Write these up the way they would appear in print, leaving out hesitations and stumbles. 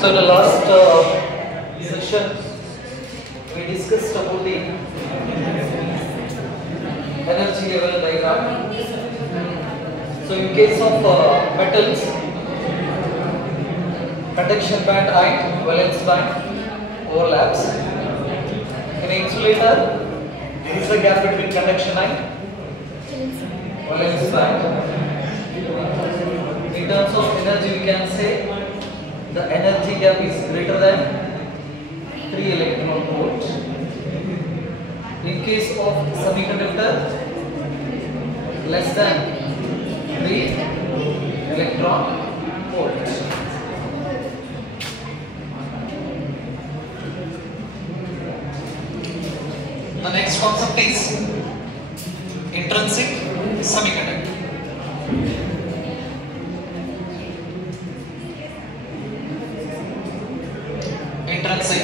So in the last session, we discussed about the energy level diagram. So in case of metals, conduction band and valence band overlaps. In insulator, there is a gap between conduction and valence band. In terms of energy, we can say the energy gap is greater than 3 electron volt. In case of semiconductor, less than 3 electron volt. The next concept is intrinsic semiconductor. Intrinsic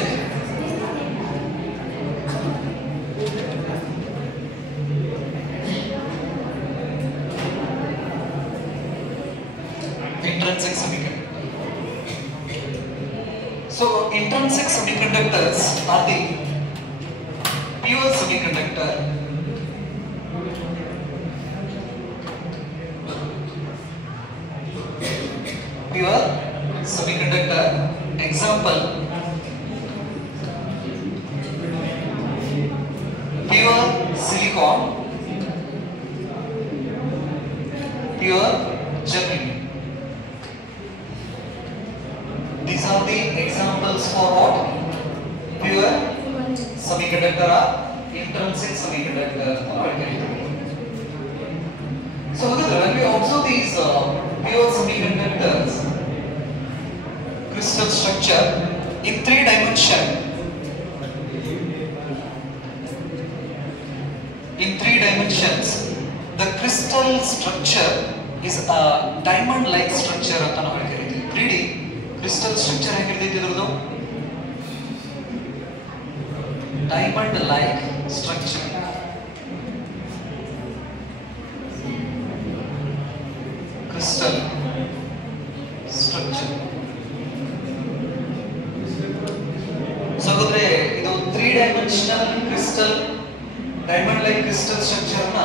semiconductor. So intrinsic semiconductors are the pure semiconductor, example pure silicon, pure germanium. These are the examples for what? Pure semiconductor or intrinsic semiconductor. So when we observe these pure semiconductors crystal structure in 3 dimensions, the crystal structure is a diamond-like structure. 3D crystal structure diamond-like structure. Crystal structure. So, this 3-dimensional crystal, diamond-like crystal structure na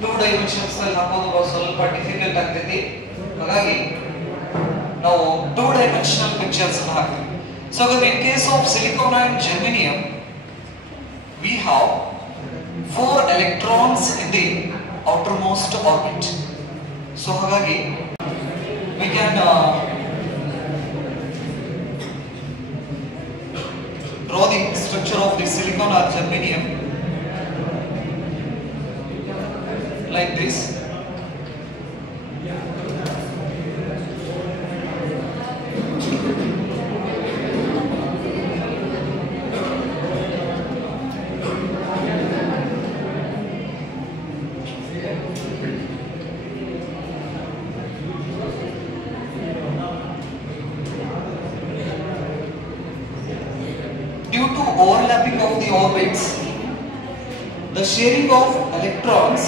2 dimensions ಸ್ವಲ್ಪ difficult ಆಗ್ತೈತಿ. ಹಾಗಾಗಿ ನಾವು 2-dimensional pictures ಹಾಕ್ತೀವಿ. So, in case of silicon and germanium, we have 4 electrons in the outermost orbit. So, ಹಾಗಾಗಿ we can draw the structure of the silicon or germanium like this. Due to overlapping of the orbits, the sharing of electrons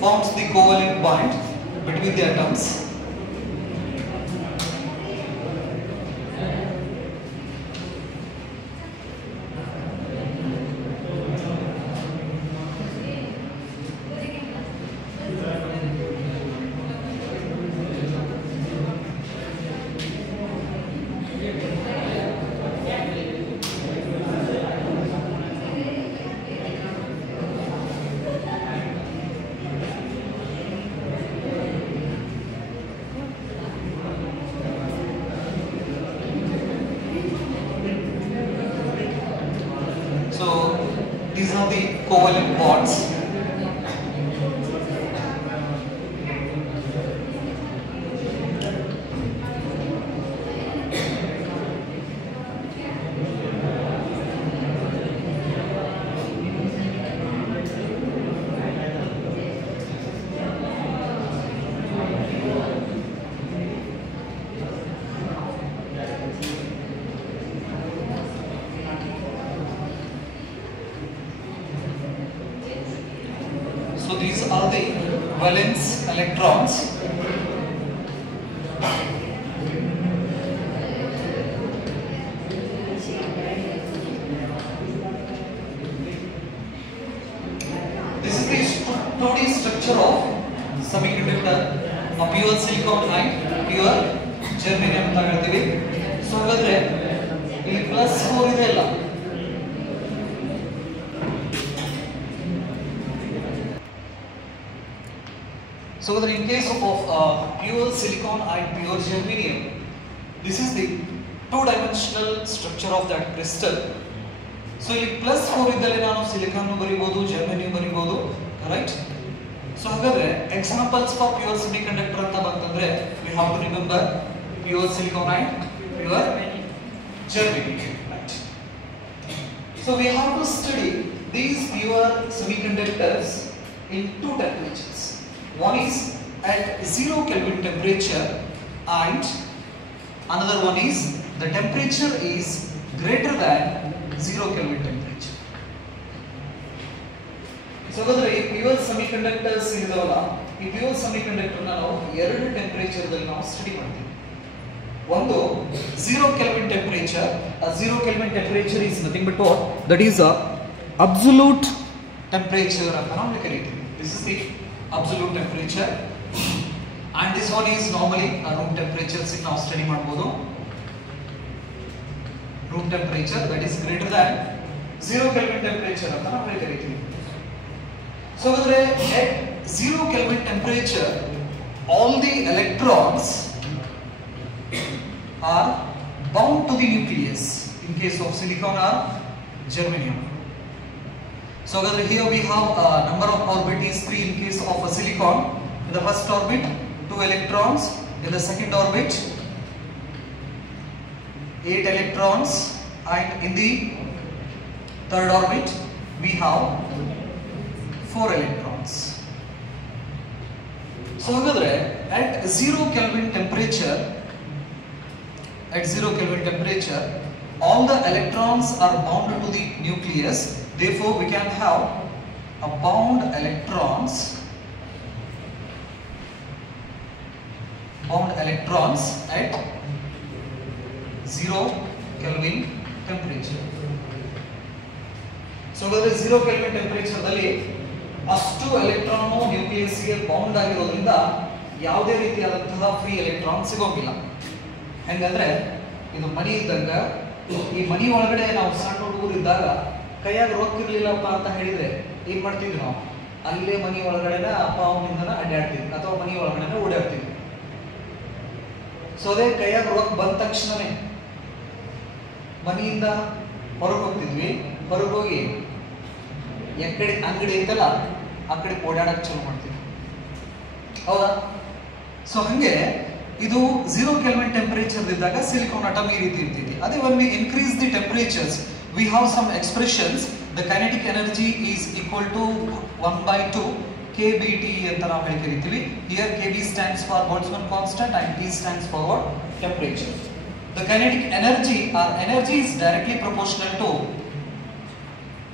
forms the covalent bond between the atoms. These are the covalent bonds. So these are the valence electrons pure silicon and pure germanium ಅಂತ ಹೇಳ್ತೀವಿ. So ಹಾಗಾದ್ರೆ ಇಲ್ಲಿ +4 ಇದೆ ಇಲ್ಲ. So in case of pure silicon and pure germanium, this is the two-dimensional structure of that crystal. So ಇಲ್ಲಿ +4 ಇದ್ದಲ್ಲಿ ನಾನು silicon ಬರೀಬಹುದು, germanium ಬರೀಬಹುದು, right? So ಹಾಗಾದ್ರೆ examples for pure semiconductor ಅಂತ ಬಂತಂದ್ರೆ we have to remember pure silicon and pure germanium, right? So we have to study these pure semiconductors in two temperatures. One is at 0 Kelvin temperature and another one is the temperature is greater than 0 Kelvin temperature. So the pure semiconductors idavalla, ee pure semiconductor na ನಾವು ಎರಡು temperature ದಲ್ಲಿ ನಾವು study ಮಾಡ್ತೀವಿ. ಒಂದು 0 Kelvin temperature. A 0 Kelvin temperature is nothing but what? That is a absolute temperature ಅಂತ ನಾವು ಕರೀತೀವಿ. This is the absolute temperature, and this one is normally a room temperature. ನಾವು ಸ್ಟಡಿ ಮಾಡಬಹುದು. room temperature that is greater than 0 Kelvin temperature ಅಂತ ನಾವು ಕರೀತೀವಿ. So at 0 Kelvin temperature all the electrons are bound to the nucleus in case of silicon or germanium. So here we have a number of orbit is 3 in case of a silicon. In the first orbit 2 electrons, in the second orbit 8 electrons, and in the third orbit we have 4 electrons. So at 0 Kelvin temperature, all the electrons are bound to the nucleus. Therefore we can have a bound electrons at 0 Kelvin temperature. So 0 Kelvin temperature ದಲ್ಲಿ ಅಷ್ಟು electron nucleus ಗೆ bound ಆಗಿರೋದ್ರಿಂದ ಯಾವುದೇ ರೀತಿಯಾದಂತಹ free electron ಸಿಗೋಗಿಲ್ಲ. ಹೆಂಗಂದ್ರೆ ಇದು ಮನಿ ಇದ್ದಾಗ, ಈ ಮನಿ ಒಳಗಡೆ ನಾವು ಸಣ್ಣ ಹುಡುಗರು ಇದ್ದಾಗ ಕೈಯಾಗ ರೊಕ್ಕ ಇರ್ಲಿಲ್ಲಪ್ಪ ಅಂತ ಹೇಳಿದ್ರೆ ಏನ್ ಮಾಡ್ತಿದ್ವಿ ನಾವು? ಅಲ್ಲೇ ಮನಿ ಒಳಗಡೆನ ಅಪ್ಪ ಅವನಿಂದನ ಅಡ್ಡಾಡ್ತಿದ್ವಿ ಅಥವಾ ಮನಿ ಒಳಗಡೆನ ಓಡಾಡ್ತಿದ್ವಿ. ಸೊ ಅದೇ ಕೈಯಾಗ ರೊಕ್ಕ ಬಂದ ತಕ್ಷಣನೇ ಮನಿಯಿಂದ ಹೊರಗೆ ಹೋಗ್ತಿದ್ವಿ. ಹೊರಗೆ ಹೋಗಿ ಎಕ್ಕಡೆ ಅಂಗಡಿ ಐತಲ್ಲ ಆ ಕಡೆ ಓಡಾಡಕ್ ಚಾಲು ಮಾಡ್ತಿದ್ವಿ, ಹೌದಾ? ಸೊ ಹಂಗೆ ಇದು 0 Kelvin ಟೆಂಪರೇಚರ್ ಇದ್ದಾಗ ಸಿಲಿಕಾನ್ ಅಟಮ್ ಈ ರೀತಿ ಇರ್ತಿದೆ. ಅದೇ when we increase the temperatures we have some expressions. The kinetic energy is equal to 1/2 kBT ಅಂತ ನಾವು ಕರಿತೀವಿ. Here kB stands for Boltzmann constant and T stands for what? Temperature. The kinetic energy or energy is directly proportional to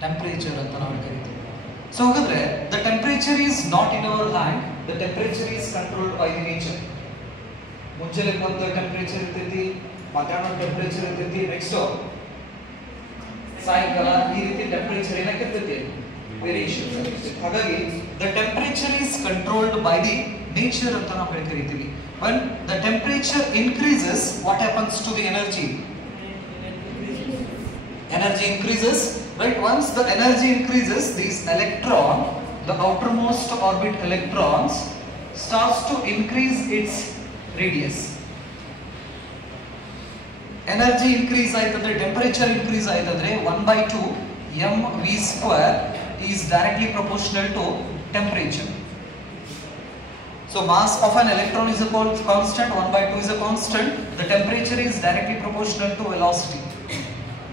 temperature ಅಂತ ನಾವು ಕರಿತೀವಿ. So ಹಾಗಾದ್ರೆ the temperature is not in our hand, the temperature is controlled by the nature. ಮುಂಚೆಲೆ ಒಂದು temperature ಇರ್ತೈತಿ, ಮಧ್ಯಾಹ್ನ temperature ಇರ್ತೈತಿ, next ಸಾಯಂಕಾಲ ಈ ರೀತಿ ಟೆಂಪರೇಚರ್ ಏನಾಗಿರ್ತೈತಿ, ವೇರಿಯೇಷನ್ ಇರ್ತೈತಿ. ಹಾಗಾಗಿ the temperature is controlled by the nature ಅಂತ ನಾವು ಕರಿತೀವಿ. When the temperature increases, what happens to the energy? Energy increases, right? Once the energy increases, this electron, the outermost orbit electrons, starts to increase its radius. Energy increase ಆಯ್ತಂದ್ರೆ, temperature increase ಆಯ್ತಂದ್ರೆ 1/2 mv² is directly proportional to temperature. So mass of an electron is a constant, 1/2 is a constant. The temperature is directly proportional to velocity.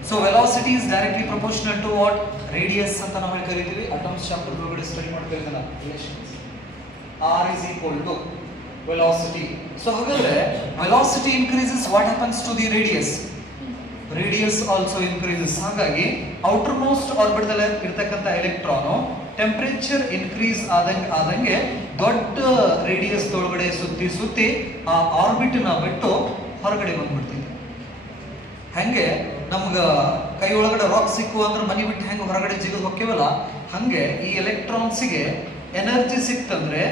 So velocity is directly proportional to what? Radius ಅಂತ ನಾವು ಕರಿತೀವಿ. Atoms chapter ಒಳಗಡೆ study ಮಾಡ್ತಿರ್ತೀವಲ್ಲ, relations. R is equal to velocity. So ಹಾಗಾದ್ರೆ velocity increases, what happens to the radius? Radius also increases. ಹಾಗಾಗಿ outermost orbit ದಲ್ಲಿ ಇರತಕ್ಕಂತ electron temperature increase ಆದಂಗೆ ದೊಡ್ಡ ರೇಡಿಯಸ್ ಒಳಗಡೆ ಸುತ್ತಿ ಆ ಆರ್ಬಿಟ್ ನ ಬಿಟ್ಟು ಹೊರಗಡೆ ಬಂದ್ಬಿಡ್ತಿದೆ. ಹಂಗೆ ನಮ್ಗ ಕೈ ಒಳಗಡೆ ರಾಕ್ ಸಿಕ್ಕು ಅಂದ್ರೆ ಮನಿ ಬಿಟ್ಟು ಹೆಂಗೆ ಹೊರಗಡೆ ಜಿಗಿದು ಹೋಗ್ಯವಲ್ಲ, ಹಂಗೆ ಈ ಎಲೆಕ್ಟ್ರಾನ್ಸ್ಗೆ ಎನರ್ಜಿ ಸಿಕ್ತಂದ್ರೆ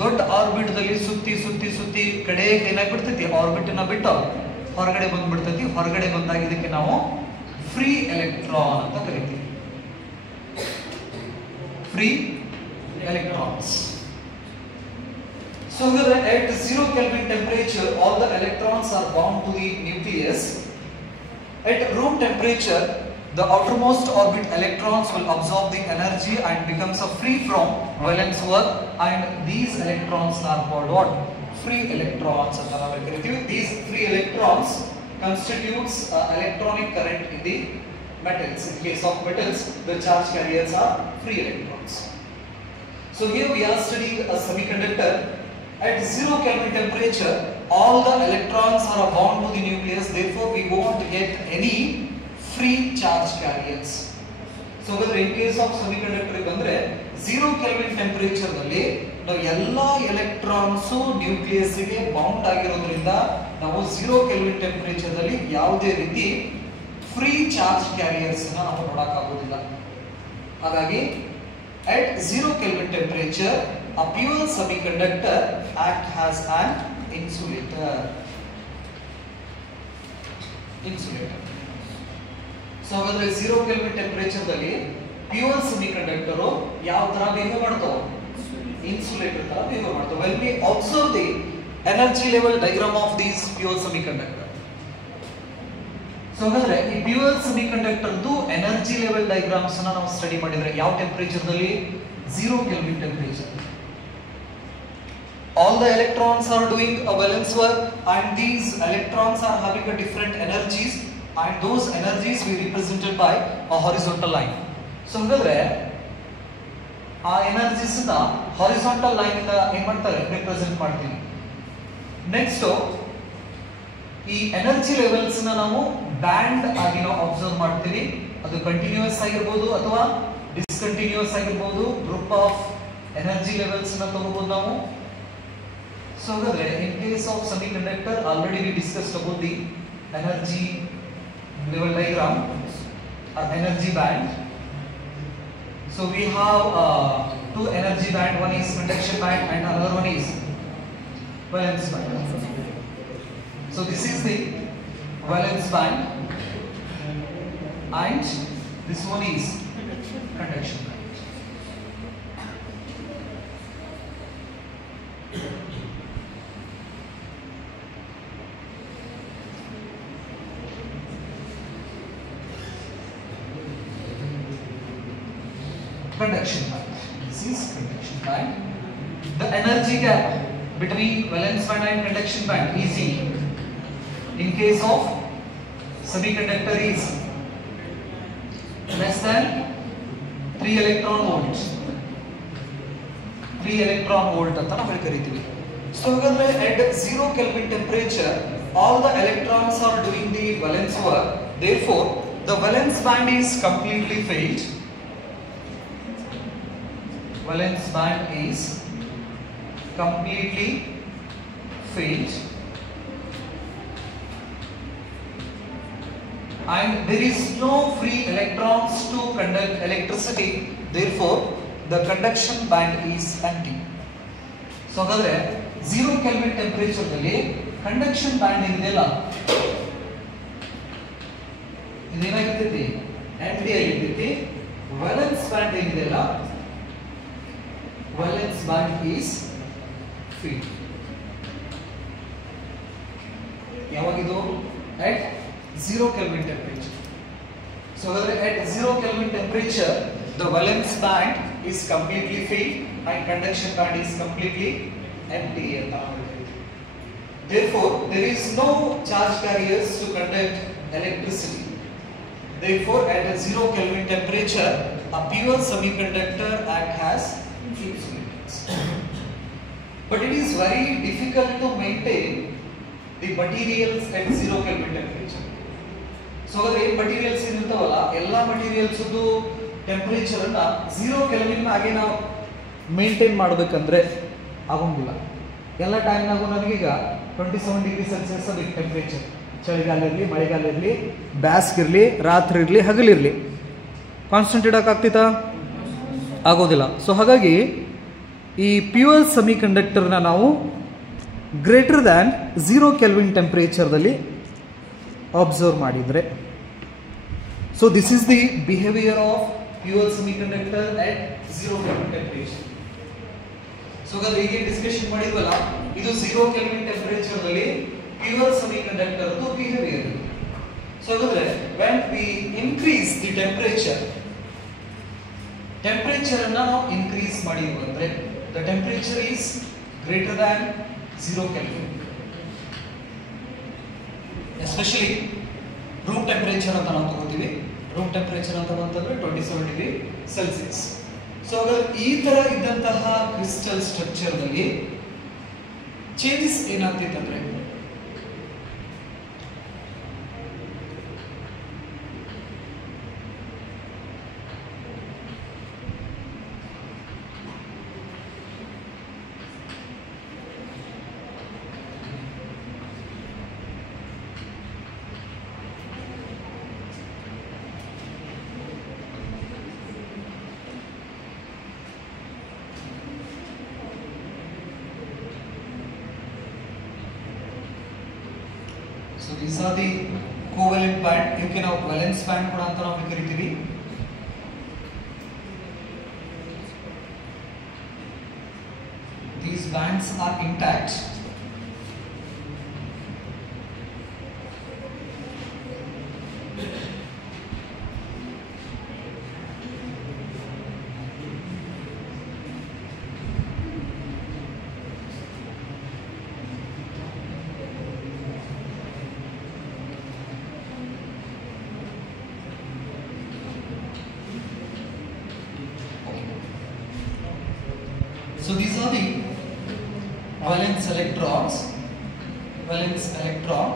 ದೊಡ್ಡ ಆರ್ಬಿಟ್ದಲ್ಲಿ ಸುತ್ತಿ ಸುತ್ತಿ ಸುತ್ತಿ ಕಡೆಗೆ ಏನಾಗ್ಬಿಡ್ತೈತಿ, ಆರ್ಬಿಟ್ನ ಬಿಟ್ಟು ಹೊರಗಡೆ ಬಂದ್ಬಿಡ್ತೈತಿ. ಹೊರಗಡೆ ಬಂದಾಗ ಇದಕ್ಕೆ ನಾವು ಫ್ರೀ ಎಲೆಕ್ಟ್ರಾನ್ ಅಂತ ಕರಿತೀವಿ. Free electrons. So at 0 Kelvin temperature, all the electrons are bound to the nucleus. At room temperature, the outermost orbit electrons will absorb the energy and becomes free from valence work, and these electrons are called what? Free electrons. These free electrons constitutes electronic current in the metals. In case of metals, the charge carriers are free electrons. So here we are studying a semiconductor. At 0 Kelvin temperature, all the electrons are bound to the nucleus. Therefore, we won't get any free charge carriers. So, in case of semiconductor, 0 Kelvin temperature ನಲ್ಲಿ ನಾವು ಎಲ್ಲಾ electrons nucleus ಗೆ bound ಆಗಿರೋದ್ರಿಂದ ನಾವು 0 Kelvin temperature ನಲ್ಲಿ ಯಾವುದೇ ರೀತಿ free charge carriers ಅನ್ನು ನಾವು ನೋಡಕ್ ಆಗೋದಿಲ್ಲ. ಹಾಗಾಗಿ at 0 Kelvin temperature, a pure semiconductor acts as an insulator. So, when 0 Kelvin temperature ದಲ್ಲಿ pure semiconductor ಯಾವ ತರ ಬಿಹೇವ್ ಮಾಡ್ತಾವ? Insulator ತರ ಬಿಹೇವ್ ಮಾಡ್ತಾವ. When we observe the energy level diagram of these pure semiconductor, so ಹಾಗಾದ್ರೆ ಈ pure semiconductor ದು energy level diagrams ಅನ್ನು ನಾವು ಸ್ಟಡಿ ಮಾಡಿದ್ರೆ ಯಾವ ಟೆಂಪರೇಚರ್ ದಲ್ಲಿ? 0 Kelvin temperature. All the electrons are doing a valence work, and these electrons are having a different energies, and those energies we represented by a horizontal line. So ಹಾಗಾದ್ರೆ ಆ energies ನ horizontal line ಇಂದ ಏನ್ ಮಾಡ್ತಾರೆ? Represent ಮಾಡ್ತೀವಿ. Next ಈ energy levels ನ ನಾವು ಬ್ಯಾಂಡ್ ಆಗಿ ನಾವು ಅಬ್ಸರ್ವ್ ಮಾಡ್ತೀವಿ. ಅದು ಕಂಟಿನ್ಯೂಸ್ ಆಗಿರಬಹುದು ಅಥವಾ ಡಿಸ್ಕಂಟಿನ್ಯೂಸ್ ಆಗಿರಬಹುದು. ಗ್ರೂಪ್ ಆಫ್ ಎನರ್ಜಿ ಲೆವೆಲ್ಸ್ ನ ತಗೋಬಹುದು ನಾವು. So in case of semiconductor, already we discussed about the energy level diagram or energy band. So we have two energy band. One is conduction band and another one is valence band. So this is the valence band and this one is conduction band. Conduction band. This is conduction band. The energy gap between valence band and conduction band is in case of semiconductor is less than 3 electron volt. 3 electron volt ಅಂತ ನಾವು ಕರೀತೀವಿ. So at 0 Kelvin temperature, all the electrons are doing the valence work. Therefore, the valence band is completely filled. Valence band is completely filled, and there is no free electrons to conduct electricity. Therefore, the conduction band is empty. So, ಹಾಗಾದ್ರೆ 0 Kelvin temperature ನಲ್ಲಿ conduction band ಏನಿದೆಯಲ್ಲ ಇದೇನಾಗಿರ್ತೈತಿ? empty ಆಗಿರ್ತೈತಿ. valence band ಏನಿದೆಯಲ್ಲ valence band is filled. ಯಾವಾಗಿದು? at 0 Kelvin temperature. So at 0 Kelvin temperature, the valence band is completely filled and conduction band is completely empty. Therefore, there is no charge carriers to conduct electricity. Therefore, at 0 Kelvin temperature, a pure semiconductor acts as insulators. But it is very difficult to maintain the materials at 0 Kelvin temperature. So the materials ಇರುತ್ತವಲ್ಲ ಎಲ್ಲ materials ದು temperature ಅನ್ನ 0 kelvin ಆಗಿ ನಾವು maintain ಮಾಡಬೇಕಂದ್ರೆ ಆಗೋಂಗಿಲ್ಲ. ಎಲ್ಲ time ನಾಗೂ ನನಗೀಗ 27 ಡಿಗ್ರಿ ಸೆಲ್ಸಿಯಸ್ ಬೇಕು ಟೆಂಪರೇಚರ್. ಚಳಿಗಾಲ ಇರಲಿ, ಮಳೆಗಾಲ ಇರಲಿ, ಬ್ಯಾಸ್ಗಿರಲಿ, ರಾತ್ರಿ ಇರಲಿ, ಹಗಲಿರಲಿ, ಕಾನ್ಸ್ಟೆಂಟ್ ಇಡೋಕ್ಕಾಗ್ತಿತ್ತಾ? ಆಗೋದಿಲ್ಲ. ಸೊ ಹಾಗಾಗಿ ಈ ಪ್ಯೂರ್ ಸೆಮಿಕಂಡಕ್ಟರ್ನ ನಾವು ಗ್ರೇಟರ್ ದ್ಯಾನ್ 0 ಕೆಲ್ವಿನ್ ಟೆಂಪರೇಚರ್ದಲ್ಲಿ ಅಬ್ಸರ್ವ್ ಮಾಡಿದರೆ, so this is the behaviour of pure semiconductor at 0 kelvin temperature. So ಹಾಗಾದ್ರೆ ಈಗ ಡಿಸ್ಕಷನ್ ಮಾಡಿದ್ವಲ್ಲ, ಇದು 0 ಕೆಲ್ವಿನ್ ಟೆಂಪರೇಚರ್ದಲ್ಲಿ ಪ್ಯೂರ್ ಸೆಮಿಕಂಡಕ್ಟರ್ ಬಿಹೇವಿಯರ್. ಸೊ ಹಾಗಾದ್ರೆ when we increase the temperature ಅನ್ನ ನಾವು ಇನ್ಕ್ರೀಸ್ ಮಾಡಿದ್ವಿ ಅಂದ್ರೆ the temperature is greater than 0 Kelvin. Especially room temperature ಅಂತ ನಾವು ತಗೋತೀವಿ. ರೂಮ್ ಟೆಂಪರೇಚರ್ ಅಂತ ಬಂತಂದ್ರೆ 27 ಡಿಗ್ರಿ ಸೆಲ್ಸಿಯಸ್. ಸೊ ಹಾಗಾದ್ರೆ ಈ ತರ ಇದ್ದಂತಹ ಕ್ರಿಸ್ಟಲ್ ಸ್ಟ್ರಕ್ಚರ್ ನಲ್ಲಿ changes ಏನಾಗ್ತಿತ್ತಂದ್ರೆ, so these are the covalent band. ಇವಕ್ಕೆ ನಾವು valence band ಕೂಡ ಅಂತ ನಾವು ಕರಿತೀವಿ. These bands are intact. So these are the valence electrons. Valence electron.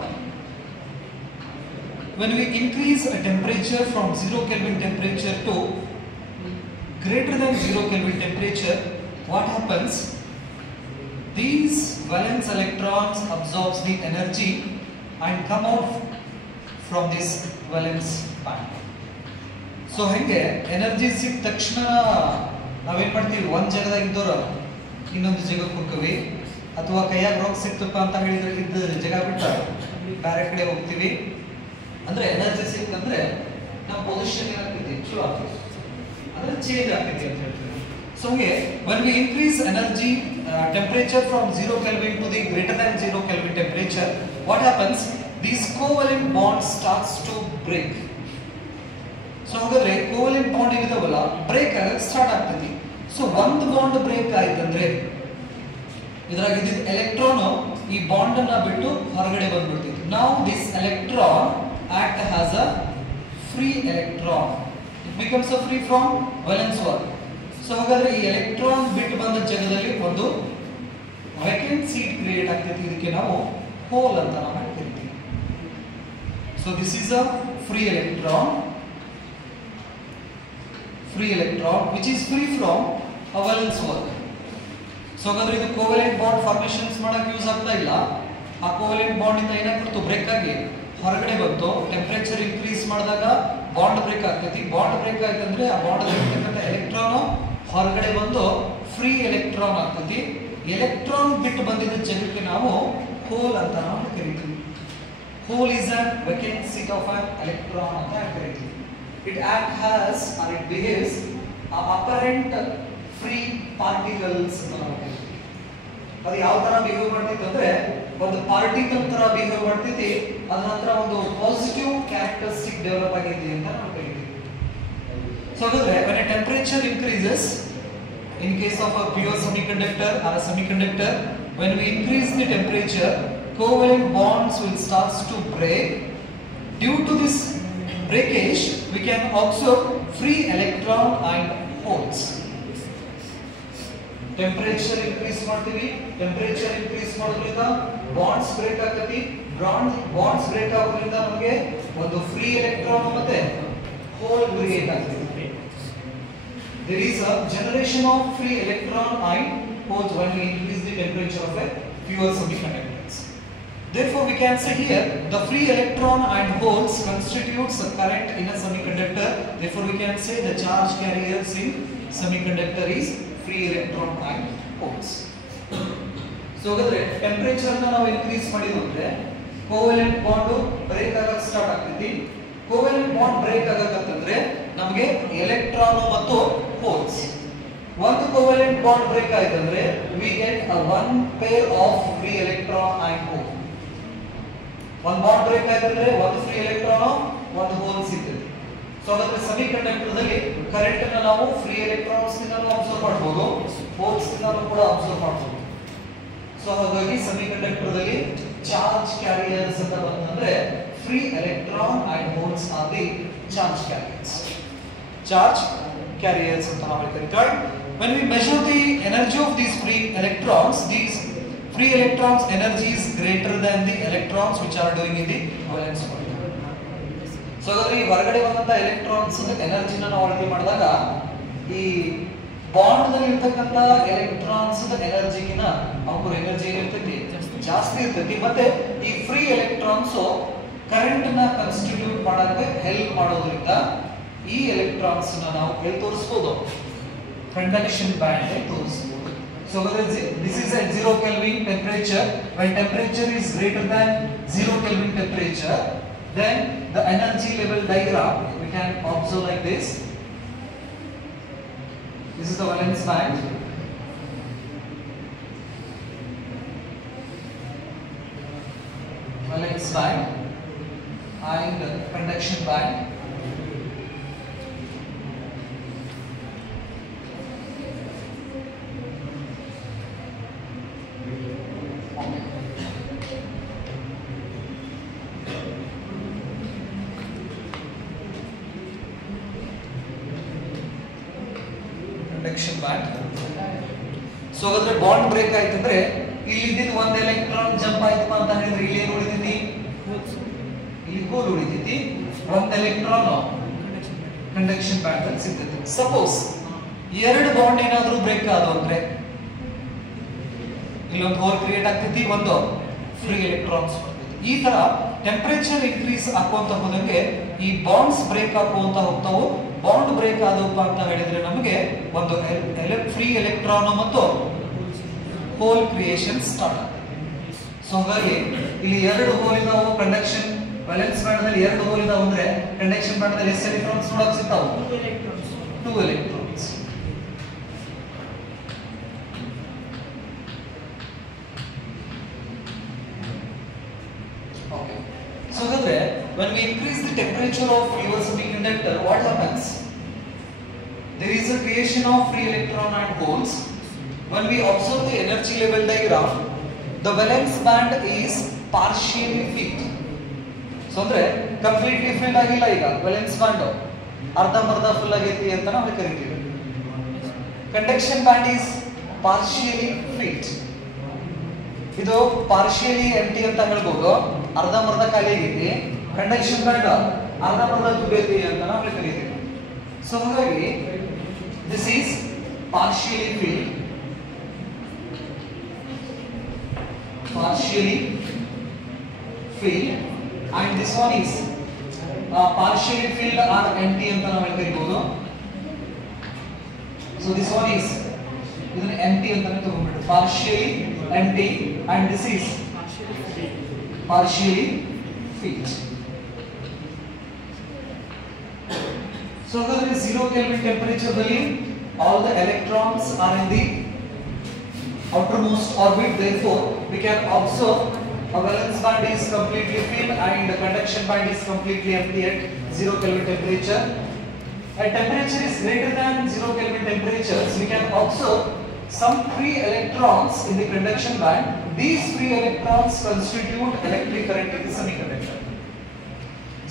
When we increase a temperature from 0 Kelvin temperature to greater than 0 Kelvin temperature, what happens? These valence electrons absorbs the energy and come out from this valence band. So henge energy ಸಿಕ್ಕ ತಕ್ಷಣ ನಾವೇನ್ ಮಾಡ್ತೀವಿ, ಒಂದ್ ಜಾಗದಾಗ ಇದ್ದವ್ರು ಇನ್ನೊಂದು ಜಾಗಕ್ಕೆ ಹೋಗ್ತೀವಿ, ಅಥವಾ ಕೈಯಾಗ ರೋಗ ಸಿಕ್ತಪ್ಪ ಅಂತ ಹೇಳಿದ್ರೆ ಇದ್ದ ಜಾಗ ಬಿಟ್ಟು ಬೇರೆ ಕಡೆ ಹೋಗ್ತೀವಿ. ಅಂದ್ರೆ ಎನರ್ಜಿ ಸಿಕ್ತಂದ್ರೆ ನಮ್ಮ ಪೊಸಿಷನ್ ಏನಾಗ್ತೈತಿ, ಚಲೋ ಆಗ್ತೈತಿ, ಅಂದ್ರೆ ಚೇಂಜ್ ಆಗ್ತೈತಿ ಅಂತ ಹೇಳ್ತೀವಿ. ಸೊ ಹಂಗೆ when we increase energy temperature from 0 Kelvin to the greater than 0 Kelvin temperature, what happens? These covalent bonds starts to break. So ಹಾಗಾದ್ರೆ ಕೋವಲೆಂಟ್ ಬಾಂಡ್ ಏನಿದಾವಲ್ಲ ಬ್ರೇಕ್ ಆಗಕ್ಕೆ ಸ್ಟಾರ್ಟ್ ಆಗ್ತೈತಿ. ಸೊ ಒಂದು ಬಾಂಡ್ ಬ್ರೇಕ್ ಆಯ್ತಂದ್ರೆ ಇದ್ರಾಗ ಇದ್ದಿದ್ದ ಎಲೆಕ್ಟ್ರಾನ್ ಈ bond ಅನ್ನ ಬಿಟ್ಟು ಹೊರಗಡೆ ಬಂದ್ಬಿಡ್ತೈತಿ. ನಾವು this electron act has a free electron, it becomes a free from valence work. So ಹಾಗಾದ್ರೆ ಈ ಎಲೆಕ್ಟ್ರಾನ್ ಬಿಟ್ಟು ಬಂದ ಜಾಗದಲ್ಲಿ ಒಂದು ವೇಕೆಂಟ್ ಸೀಟ್ ಕ್ರಿಯೇಟ್ ಆಗ್ತೈತಿ. ಇದಕ್ಕೆ ನಾವು ಹೋಲ್ ಅಂತ ನಾವು ಕರಿತೀವಿ. So this is a free electron which is free from a valence work. So ಹಾಗಾದ್ರೆ ಇದು ಕೋವೆಲೆಂಟ್ ಬಾಂಡ್ ಫಾರ್ಮೇಷನ್ಸ್ ಮಾಡಕ್ಕೆ ಯೂಸ್ ಆಗ್ತಾ ಇಲ್ಲ. ಆ ಕೋವೆಲೆಂಟ್ ಬಾಂಡ್ ಇಂದ ಏನಾಗ್ಬಿಡ್ತು, ಬ್ರೇಕ್ ಆಗಿ ಹೊರಗಡೆ ಬಂತು. ಟೆಂಪರೇಚರ್ ಇನ್ಕ್ರೀಸ್ ಮಾಡಿದಾಗ ಬಾಂಡ್ ಬ್ರೇಕ್ ಆಗ್ತೈತಿ. ಬಾಂಡ್ ಬ್ರೇಕ್ ಆಯ್ತಂದ್ರೆ ಆ ಬಾಂಡ್ ಇರ್ತಕ್ಕಂಥ ಎಲೆಕ್ಟ್ರಾನ್ ಹೊರಗಡೆ ಬಂದು ಫ್ರೀ ಎಲೆಕ್ಟ್ರಾನ್ ಆಗ್ತೈತಿ. ಎಲೆಕ್ಟ್ರಾನ್ ಬಿಟ್ಟು ಬಂದಿದ್ದ ಜಾಗಕ್ಕೆ ನಾವು ಹೋಲ್ ಅಂತ ನಾವು ಕರಿತೀವಿ. Hole is a vacant seat of an electron ಅಂತ ಕರಿತೀವಿ. It acts as or it behaves apparent free particles ಅಂತ ನಾವು ಕರಿತೀವಿ. ಅದು ಯಾವ ತರ ಬಿಹೇವ್ ಮಾಡ್ತೈತೆ ಅಂದ್ರೆ ಒಂದು ಪಾರ್ಟಿಕಲ್ ತರ ಬಿಹೇವ್ ಮಾಡ್ತೈತಿ. ಅದ ನಂತರ ಒಂದು ಪಾಸಿಟಿವ್ ಕ್ಯಾರೆಕ್ಟರಿಸ್ಟಿಕ್ ಡೆವಲಪ್ ಆಗಿದೆ ಅಂತ ನಾವು ಕರಿತೀವಿ. ಸೊ ಹಾಗಾದ್ರೆ when a temperature increases in case of a pure semiconductor or a semiconductor, when we increase the temperature, covalent bonds will start to break. Due to this breakage, we can observe free electron and holes. Temperature increase ಮಾಡ್ತೀವಿ. Temperature increase ಮಾಡೋದ್ರಿಂದ bonds break ಆಗತಿ. Bonds break ಆಗೋದ್ರಿಂದ ನಮಗೆ ಒಂದು free electron ಮತ್ತೆ hole create ಆಗ್ತದೆ. There is a generation of free electron and holes when we increase the temperature of a pure semiconductors. Therefore, we can say here the free electron and holes constitutes a current in a semiconductor. Therefore, we can say the charge carriers in semiconductor is free electron and holes. So ಹಾಗಾದ್ರೆ temperature ನಾವು increase ಮಾಡಿದ್ವಿ ಅಂದ್ರೆ covalent bond break ಆಗಕ್ಕೆ start ಆಗ್ತೈತಿ. Covalent bond break ಆಗಕಂತಂದ್ರೆ ನಮಗೆ electron ಮತ್ತು holes, ಒಂದು covalent bond break ಆಯ್ತಂದ್ರೆ we get a one pair of free electron and hole. ಒಂದು ಬಾಂಡ್ ಬ್ರೇಕ್ ಆಯ್ತಂದ್ರೆ ಒಂದು ಫ್ರೀ ಎಲೆಕ್ಟ್ರಾನ್ ಒಂದು ಹೋಲ್ ಸಿಗ್ತದೆ. ಸೊ ಹಾಗಾದ್ರೆ ಸೆಮಿಕಂಡಕ್ಟರ್ ದಲ್ಲಿ ಕರೆಂಟ್ ಅನ್ನು ನಾವು ಫ್ರೀ ಎಲೆಕ್ಟ್ರಾನ್ಸ್ ನಿಂದಲೂ ಅಬ್ಸರ್ವ್ ಮಾಡಬಹುದು, ಹೋಲ್ಸ್ ನಿಂದಲೂ ಕೂಡ ಅಬ್ಸರ್ವ್ ಮಾಡಬಹುದು. ಸೊ ಹಾಗಾಗಿ ಸೆಮಿಕಂಡಕ್ಟರ್ ದಲ್ಲಿ ಚಾರ್ಜ್ ಕ್ಯಾರಿಯರ್ಸ್ ಅಂತ ಬಂತಂದ್ರೆ free electron and holes R the charge carriers. Charge carriers ಅಂತ ನಾವು ಕರೀತೀವಿ. When we measure the energy of these free electrons, these free electrons energy is greater than the electrons which are doing in the valence band. So ಹಾಗಾದ್ರೆ ಈ ಹೊರಗಡೆ ಬಂದಂತ electrons ಎನರ್ಜಿನ ನಾವು ಅಳತೆ ಮಾಡಿದಾಗ ಈ ಬಾಂಡ್ ದಲ್ಲಿ ಇರತಕ್ಕಂತ ಎಲೆಕ್ಟ್ರಾನ್ಸ್ ಎನರ್ಜಿಗಿನ ಅವರ ಎನರ್ಜಿ ಏನಿರ್ತೈತಿ ಜಾಸ್ತಿ ಇರ್ತೈತಿ. ಮತ್ತೆ ಈ ಫ್ರೀ ಎಲೆಕ್ಟ್ರಾನ್ಸ್ ಕರೆಂಟ್ ನ ಕಾನ್ಸ್ಟಿಟ್ಯೂಟ್ ಮಾಡಕ್ಕೆ ಹೆಲ್ಪ್ ಮಾಡೋದ್ರಿಂದ ಈ ಎಲೆಕ್ಟ್ರಾನ್ಸ್ ನಾವು ಎಲ್ಲಿ ತೋರಿಸಬಹುದು, ಕಂಡಕ್ಷನ್ ಬ್ಯಾಂಡ್ ಅಲ್ಲಿ ತೋರಿಸಬಹುದು. So this is at 0 Kelvin temperature. When temperature is greater than 0 Kelvin temperature, then the energy level diagram we can observe like this. This is the valence band. Valence band and conduction band. Conduction band. So ಹಾಗಾದ್ರೆ bond break ಆಯ್ತಂದ್ರೆ ಇಲ್ಲಿ ಇದ್ದಿದ್ದು ಒಂದು electron jump ಆಯ್ತಪ್ಪ ಅಂತ ಹೇಳಿದ್ರೆ ಇಲ್ಲಿ ಏನು ಉಳಿತೈತಿ, ಇಲ್ಲಿ ಹೋಲ್ ಉಳಿತೈತಿ, ಒಂದು ಎಲೆಕ್ಟ್ರಾನ್ ಕಂಡಕ್ಷನ್ ಬ್ಯಾಂಡ್ ಅಲ್ಲಿ ಸಿಗ್ತೈತಿ. ಸಪೋಸ್ ಎರಡು ಬಾಂಡ್ ಏನಾದ್ರೂ ಬ್ರೇಕ್ ಆದವು ಅಂದ್ರೆ ಇಲ್ಲೊಂದು ಹೋಲ್ ಕ್ರಿಯೇಟ್ ಆಗ್ತೈತಿ, ಒಂದು ಫ್ರೀ ಎಲೆಕ್ಟ್ರಾನ್ಸ್ ಬರ್ತೈತಿ. ಈ ತರ ಟೆಂಪರೇಚರ್ ಇನ್ಕ್ರೀಸ್ ಆಗುವಂತ ಹೋದಂಗೆ ಈ ಬಾಂಡ್ಸ್ ಬ್ರೇಕ್ ಆಗುವಂತ ಹೋಗ್ತಾವು. ಬಾಂಡ್ ಬ್ರೇಕ್ ಆದಪ್ಪ ಅಂತ ಹೇಳಿದ್ರೆ ನಮಗೆ ಒಂದು ಫ್ರೀ ಎಲೆಕ್ಟ್ರಾನ್ ಮತ್ತು ಹೋಲ್ ಕ್ರಿಯೇಷನ್ ಸ್ಟಾರ್ಟ್ ಆಗುತ್ತೆ. ಸೊ ಹಾಗಾಗಿ ಇಲ್ಲಿ ಎರಡು ಹೋಲ್ ಇದಾವು, ಕಂಡಕ್ಷನ್ ವ್ಯಾಲೆನ್ಸ್ ಬ್ಯಾಂಡ್ ದಲ್ಲಿ ಎರಡು ಹೋಲ್ ಇದಾವು ಅಂದ್ರೆ ಕಂಡಕ್ಷನ್ ಬ್ಯಾಂಡ್ ದಲ್ಲಿ ಎಷ್ಟು ಎಲೆಕ್ಟ್ರಾನ್ಸ್ ನೋಡಕ್ ಸಿಗ್ತಾವು, 2 ಎಲೆಕ್ಟ್ರಾನ್ಸ್. Okay. So ಹಾಗಾದ್ರೆ when we increase the temperature of your semiconductor, what happens? There is a creation of free electron and holes. When we observe the energy level diagram, the valence band is partially filled. So ಅಂದ್ರೆ completely filled ಆಗಿಲ್ಲ, ಈಗ valence band ಅರ್ಧಂಬರ್ಧ full ಆಗೈತಿ ಅಂತ ನಾವು ಕರಿತೀವಿ. Conduction band is partially filled. ಇದು partially ಎಂಟಿ ಅಂತ ಹೇಳ್ಬೋದು, ಅರ್ಧಂಬರ್ಧ ಖಾಲಿ ಆಗೈತಿ. ಕಂಡಕ್ಷನ್ ಬ್ಯಾಂಡ್ ಅರ್ಧಂಬರ್ಧ ತುಂಬೈತಿ ಅಂತ ನಾವು ಕರಿತೀವಿ. ಸೊ ಹಾಗಾಗಿ this is partially filled, and this one is partially filled or empty ಅಂತ ನಾವು ಕರಿಬಹುದು. So this one is ಇದನ್ನ empty ಅಂತಾನೆ ತಗೊಂಡ್ಬಿಟ್ಟು partially empty, and this is partially filled. So ಹಾಗಾದ್ರೆ 0 Kelvin temperature ದಲ್ಲಿ all the electrons are in the outermost orbit, therefore we can observe a valence band is completely filled and the conduction band is completely empty at 0 Kelvin temperature. At temperature is greater than 0 Kelvin temperatures, we can observe some free electrons in the conduction band. These free electrons constitute electric current in the semiconductor.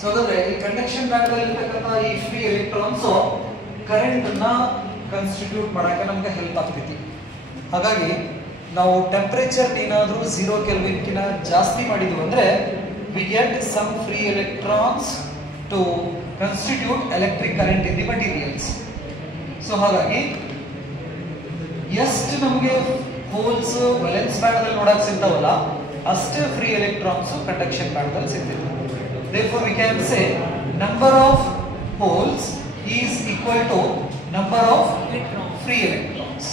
So ಹಾಗಾದ್ರೆ ಈ conduction band ಅಲ್ಲಿ ಇರತಕ್ಕಂತ ಈ free electrons current ನ constitute ಮಾಡಕ್ಕೆ ನಮಗೆ help ಆಗ್ತೈತಿ. ಹಾಗಾಗಿ ನಾವು ಟೆಂಪರೇಚರ್ ಏನಾದರೂ 0 ಕೆಲ್ವಿನ್ ಕಿಂತ ಜಾಸ್ತಿ ಮಾಡಿದ್ವು ಅಂದ್ರೆ we get some free electrons to constitute electric current in the materials. So ಹಾಗಾಗಿ ಎಷ್ಟು ನಮಗೆ ಹೋಲ್ಸ್ ವ್ಯಾಲೆನ್ಸ್ ಬ್ಯಾಂಡ್ ಅಲ್ಲಿ ನೋಡಕ್ ಸಿಗ್ತಾವಲ್ಲ ಅಷ್ಟೇ ಫ್ರೀ ಎಲೆಕ್ಟ್ರಾನ್ಸ್ ಕಂಡಕ್ಷನ್ ಬ್ಯಾಂಡ್ ಅಲ್ಲಿ ಸಿಗ್ತದೆ. Therefore we can say number of holes is equal to number of free electrons.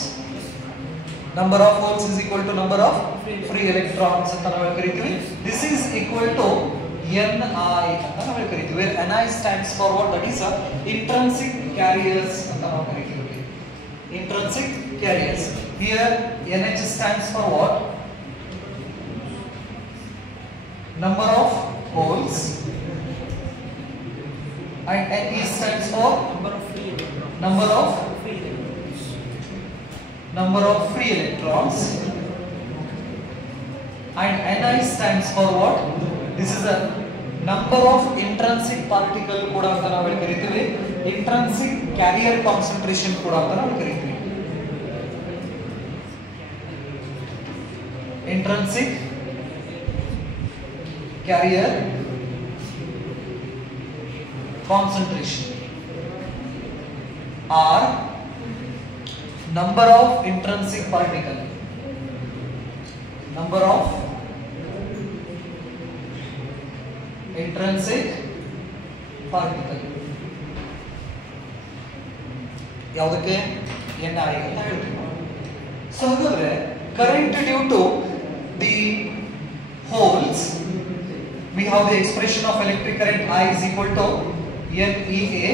Number of holes is equal to number of free electrons ಅಂತ ನಾವು ಕರೀತೀವಿ. This is equal to Ni ಅಂತ ನಾವು ಕರೀತೀವಿ. Where Ni stands for what? That is intrinsic carriers ಅಂತ ನಾವು ಕರೀತೀವಿ. Intrinsic carriers. Here NH stands for what? Number of holes, and Ne stands for number of free electrons, and Ni stands for what? This is a number of intrinsic particle ಕೂಡ ಅಂತ ನಾವು ಕರೀತೀವಿ. Intrinsic carrier concentration ಕೂಡ ಅಂತ ನಾವು ಕರೀತೀವಿ. Intrinsic carrier concentration or number of intrinsic particle. Number of intrinsic particle. ಯಾವುದಕ್ಕೆ? Ni ಅಂತ ಹೇಳ್ತೀವಿ. ಸೊ ಹಾಗಾದ್ರೆ current due to the holes, we have the expression of electric current I is equal to NEA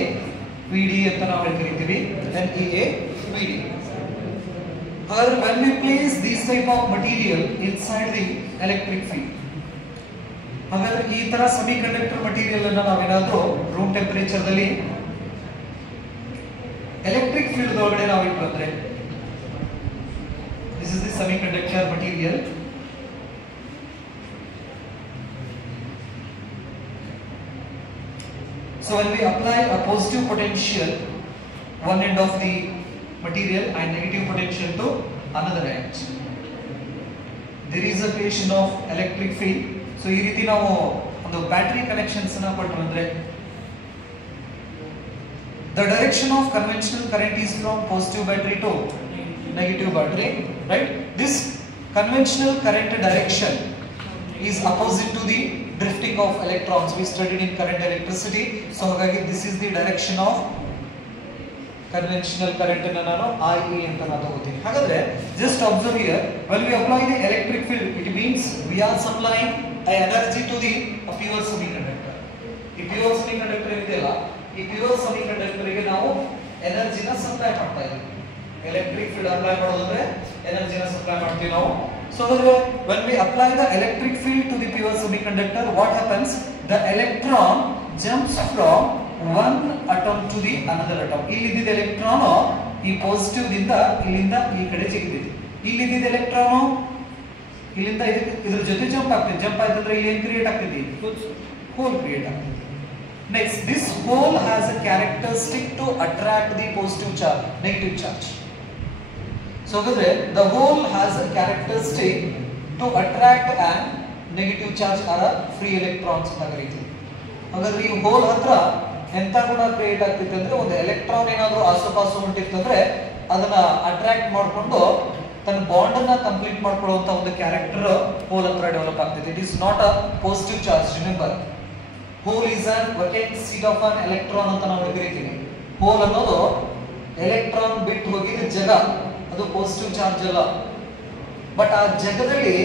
PD ಅಂತ ನಾವು ಕರೀತೀವಿ. NEA PD. However, when we place this type of material inside the electric field, ಹಾಗಾದ್ರೆ ಈ ತರ semiconductor material ಅನ್ನು ನಾವೇನಾದ್ರೂ room temperature ದಲ್ಲಿ electric field ಒಳಗಡೆ ನಾವು ಇಟ್ಕೊಂಡ್ರೆ, this is the semiconductor material. So when we apply a positive potential one end of the material and negative potential to another end, there is a creation of electric field. So ಈ ರೀತಿ ನಾವು ಒಂದು battery connections ಅನ್ನು ಕೊಟ್ಟರು ಅಂದ್ರೆ, the direction of conventional current is from positive battery to negative battery, right? This conventional current direction is opposite to the drifting of electrons. We studied in current electricity. So ಹಾಗಾಗಿ this is the direction of conventional current ಅನ್ನು ನಾನು IE ಅಂತ ನಾನು ತಗೋತೀನಿ. ಹಾಗಾದ್ರೆ just observe here, when we apply the electric field, it means we are supplying energy to the pure semiconductor. ಈ pure semiconductor ಇದೆಯಲ್ಲ, ಈ pure semiconductor ಗೆ ನಾವು ಎನರ್ಜಿನ ಸಪ್ಲೈ ಮಾಡ್ತಾ ಇದ್ದೀವಿ. ಎಲೆಕ್ಟ್ರಿಕ್ ಫೀಲ್ಡ್ ಅಪ್ಲೈ ಮಾಡೋದಂದ್ರೆ ಎನರ್ಜಿನ ಸಪ್ಲೈ ಮಾಡ್ತೀವಿ ನಾವು. So when we apply the electric field to the pure semiconductor, what happens? The electron jumps from one atom to the another atom. ಇಲ್ಲಿದ್ದ ಎಲೆಕ್ಟ್ರಾನ್ ಈ positive ದಿಂದ ಇಲ್ಲಿಂದ ಈ ಕಡೆ ಜಿಗಿದಿದೆ. ಇಲ್ಲಿದ್ದ ಎಲೆಕ್ಟ್ರಾನ್ ಇಲ್ಲಿಂದ ಇದರ ಜೊತೆ ಜಂಪ್ ಆಗ್ತದೆ. ಜಂಪ್ ಆಯ್ತಂದ್ರೆ ಇಲ್ಲಿ ಏನು ಕ್ರಿಯೇಟ್ ಆಗ್ತದೆ? ಹೋಲ್ ಕ್ರಿಯೇಟ್ ಆಗ್ತದೆ. Next, this hole has a characteristic to attract the positive charge, negative charge. So the hole has a characteristic to attract an negative charge or a free electrons ಅಂತ ಕರೀತೀವಿ. ಹಾಗಾದ್ರೆ ಈ hole ಹತ್ರ ಎಂತ ಗುಣ create ಆಗ್ತಿದೆ ಅಂದ್ರೆ, ಒಂದು ಎಲೆಕ್ಟ್ರಾನ್ ಏನಾದರೂ ಆಸುಪಾಸು ಹೊಂಟಿರ್ತಂದ್ರೆ ಅದನ್ನ ಅಟ್ರಾಕ್ಟ್ ಮಾಡಿಕೊಂಡು ತನ್ನ ಬಾಂಡ್ ಅನ್ನ ಕಂಪ್ಲೀಟ್ ಮಾಡ್ಕೊಳ್ಳುವಂತ ಒಂದು ಕ್ಯಾರೆಕ್ಟರ್ ಹೋಲ್ ಹತ್ರ ಡೆವಲಪ್ ಆಗ್ತಿದೆ. It is not a positive charge. Remember, hole is an vacant seat of an electron ಅಂತ ನಾವು ಕರೀತೀವಿ. ಹೋಲ್ ಅನ್ನೋದು ಎಲೆಕ್ಟ್ರಾನ್ ಬಿಟ್ಟು ಹೋಗಿದ ಜಾಗ, ಅದು ಪಾಸಿಟಿವ್ ಚಾರ್ಜ್ ಅಲ್ಲ. ಬಟ್ ಆ ಜಾಗದಲ್ಲಿ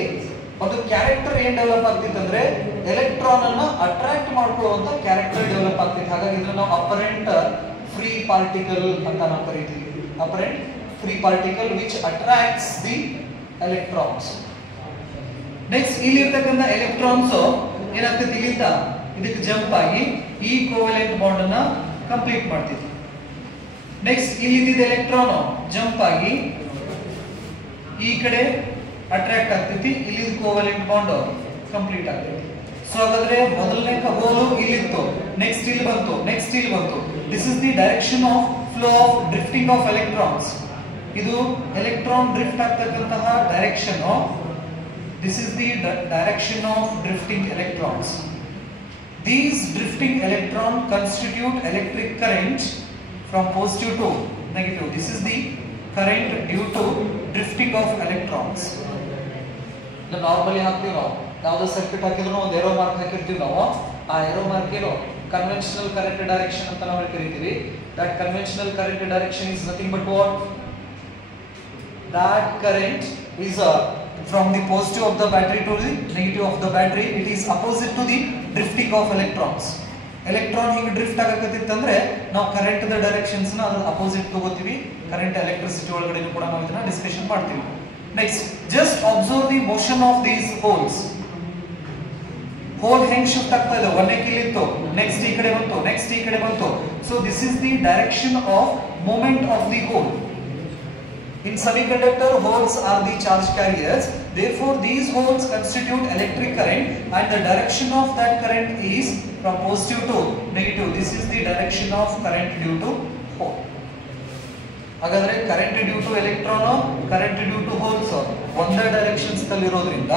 ಒಂದು ಕ್ಯಾರೆಕ್ಟರ್ ಏನ್ ಡೆವಲಪ್ ಆಗ್ತಿತ್ತು ಅಂದ್ರೆ, ಎಲೆಕ್ಟ್ರಾನ್ ಅನ್ನ ಅಟ್ರಾಕ್ಟ್ ಮಾಡ್ಕೊಳ್ಳುವಂತ ಕ್ಯಾರೆಕ್ಟರ್ ಡೆವಲಪ್ ಆಗ್ತಿತ್ತು. ಹಾಗಾಗಿ ಇದನ್ನ ನಾವು ಅಪರೆಂಟ್ ಫ್ರೀ ಪಾರ್ಟಿಕಲ್ ಅಂತ ನಾವು ಕರೀತೀವಿ. Apparent free particle which attracts the electrons. Next ಇಲ್ಲಿ ಇರ್ತಕ್ಕಂಥ ಎಲೆಕ್ಟ್ರಾನ್ಸ್ ಏನಾಗ್ತದೆ, ಇಲ್ಲಿಂದ ಇದಕ್ಕೆ ಜಂಪ್ ಆಗಿ ಈ ಕೋವೆಲೆಂಟ್ ಬಾಂಡ್ ಅನ್ನ ಕಂಪ್ಲೀಟ್ ಮಾಡ್ತಿದ್ವಿ. ನೆಕ್ಸ್ಟ್ ಇಲ್ಲಿದ್ದ ಎಲೆಕ್ಟ್ರಾನ್ ಜಂಪ್ ಆಗಿ ಈ ಕಡೆ ಅಟ್ರಾಕ್ಟ್ ಆಗ್ತೈತಿ. ಇಲ್ಲಿ ಕೋವೆಲೆಂಟ್ ಬಾಂಡ್ ಕಂಪ್ಲೀಟ್ ಆಗ್ತೈತಿ. ಸೊ ಹಾಗಾದ್ರೆ ಮೊದಲನೇ ಹೋಲು ಇಲ್ಲಿತ್ತು, ನೆಕ್ಸ್ಟ್ ಇಲ್ಲಿ ಬಂತು, ನೆಕ್ಸ್ಟ್ ಇಲ್ಲಿ ಬಂತು. This is the direction of flow of drifting of electrons. ಇದು ಎಲೆಕ್ಟ್ರಾನ್ ಡ್ರಿಫ್ಟ್ ಆಗ್ತಕ್ಕಂತಹ direction. This is the direction of drifting electrons. These drifting electrons constitute electric current from positive to negative. This is the current due to drifting of electrons. The normally ಹಾಕ್ತೀವಿ ನಾವು, ಯಾವುದೋ circuit ಹಾಕಿದ್ರು ಒಂದು arrow mark ಹಾಕಿರ್ತೀವಿ ನಾವು. ಆ arrow mark ಏನು, conventional current direction ಅಂತ ನಾವು ಕರೀತೀವಿ. That conventional current direction is nothing but what? that current is from the positive of the battery to the negative of the battery. It is opposite to the drifting of electrons. Electron ಹಿಂಗೆ drift ಆಗಕತ್ತಿತ್ತಂದ್ರೆ ನಾವು current the directions ನ ಅದರ opposite ತಗೋತೀವಿ. Current electricity ಒಳಗಡೆ ಕೂಡ ನಾವು ಇದನ್ನ discussion ಮಾಡ್ತೀವಿ. Next just observe the motion of these holes. Hole ಹೆಂಗ್ ಶಿಫ್ಟ್ ಆಗ್ತಾ ಇದೆ, ಒಂದೇ ಕಿಲಿತ್ತು, ನೆಕ್ಸ್ಟ್ ಈ ಕಡೆ ಬಂತು, ನೆಕ್ಸ್ಟ್ ಈ ಕಡೆ ಬಂತು. So this is the direction of movement of the whole. In semiconductor, holes are the charge carriers. Therefore, these holes constitute electric current, and the direction of that current is from positive to negative. This is the direction of current due to hole. ಹಾಗಾದ್ರೆ current due to electron, current due to holes ಒಂದೇ directions ನಲ್ಲಿ ಇರೋದ್ರಿಂದ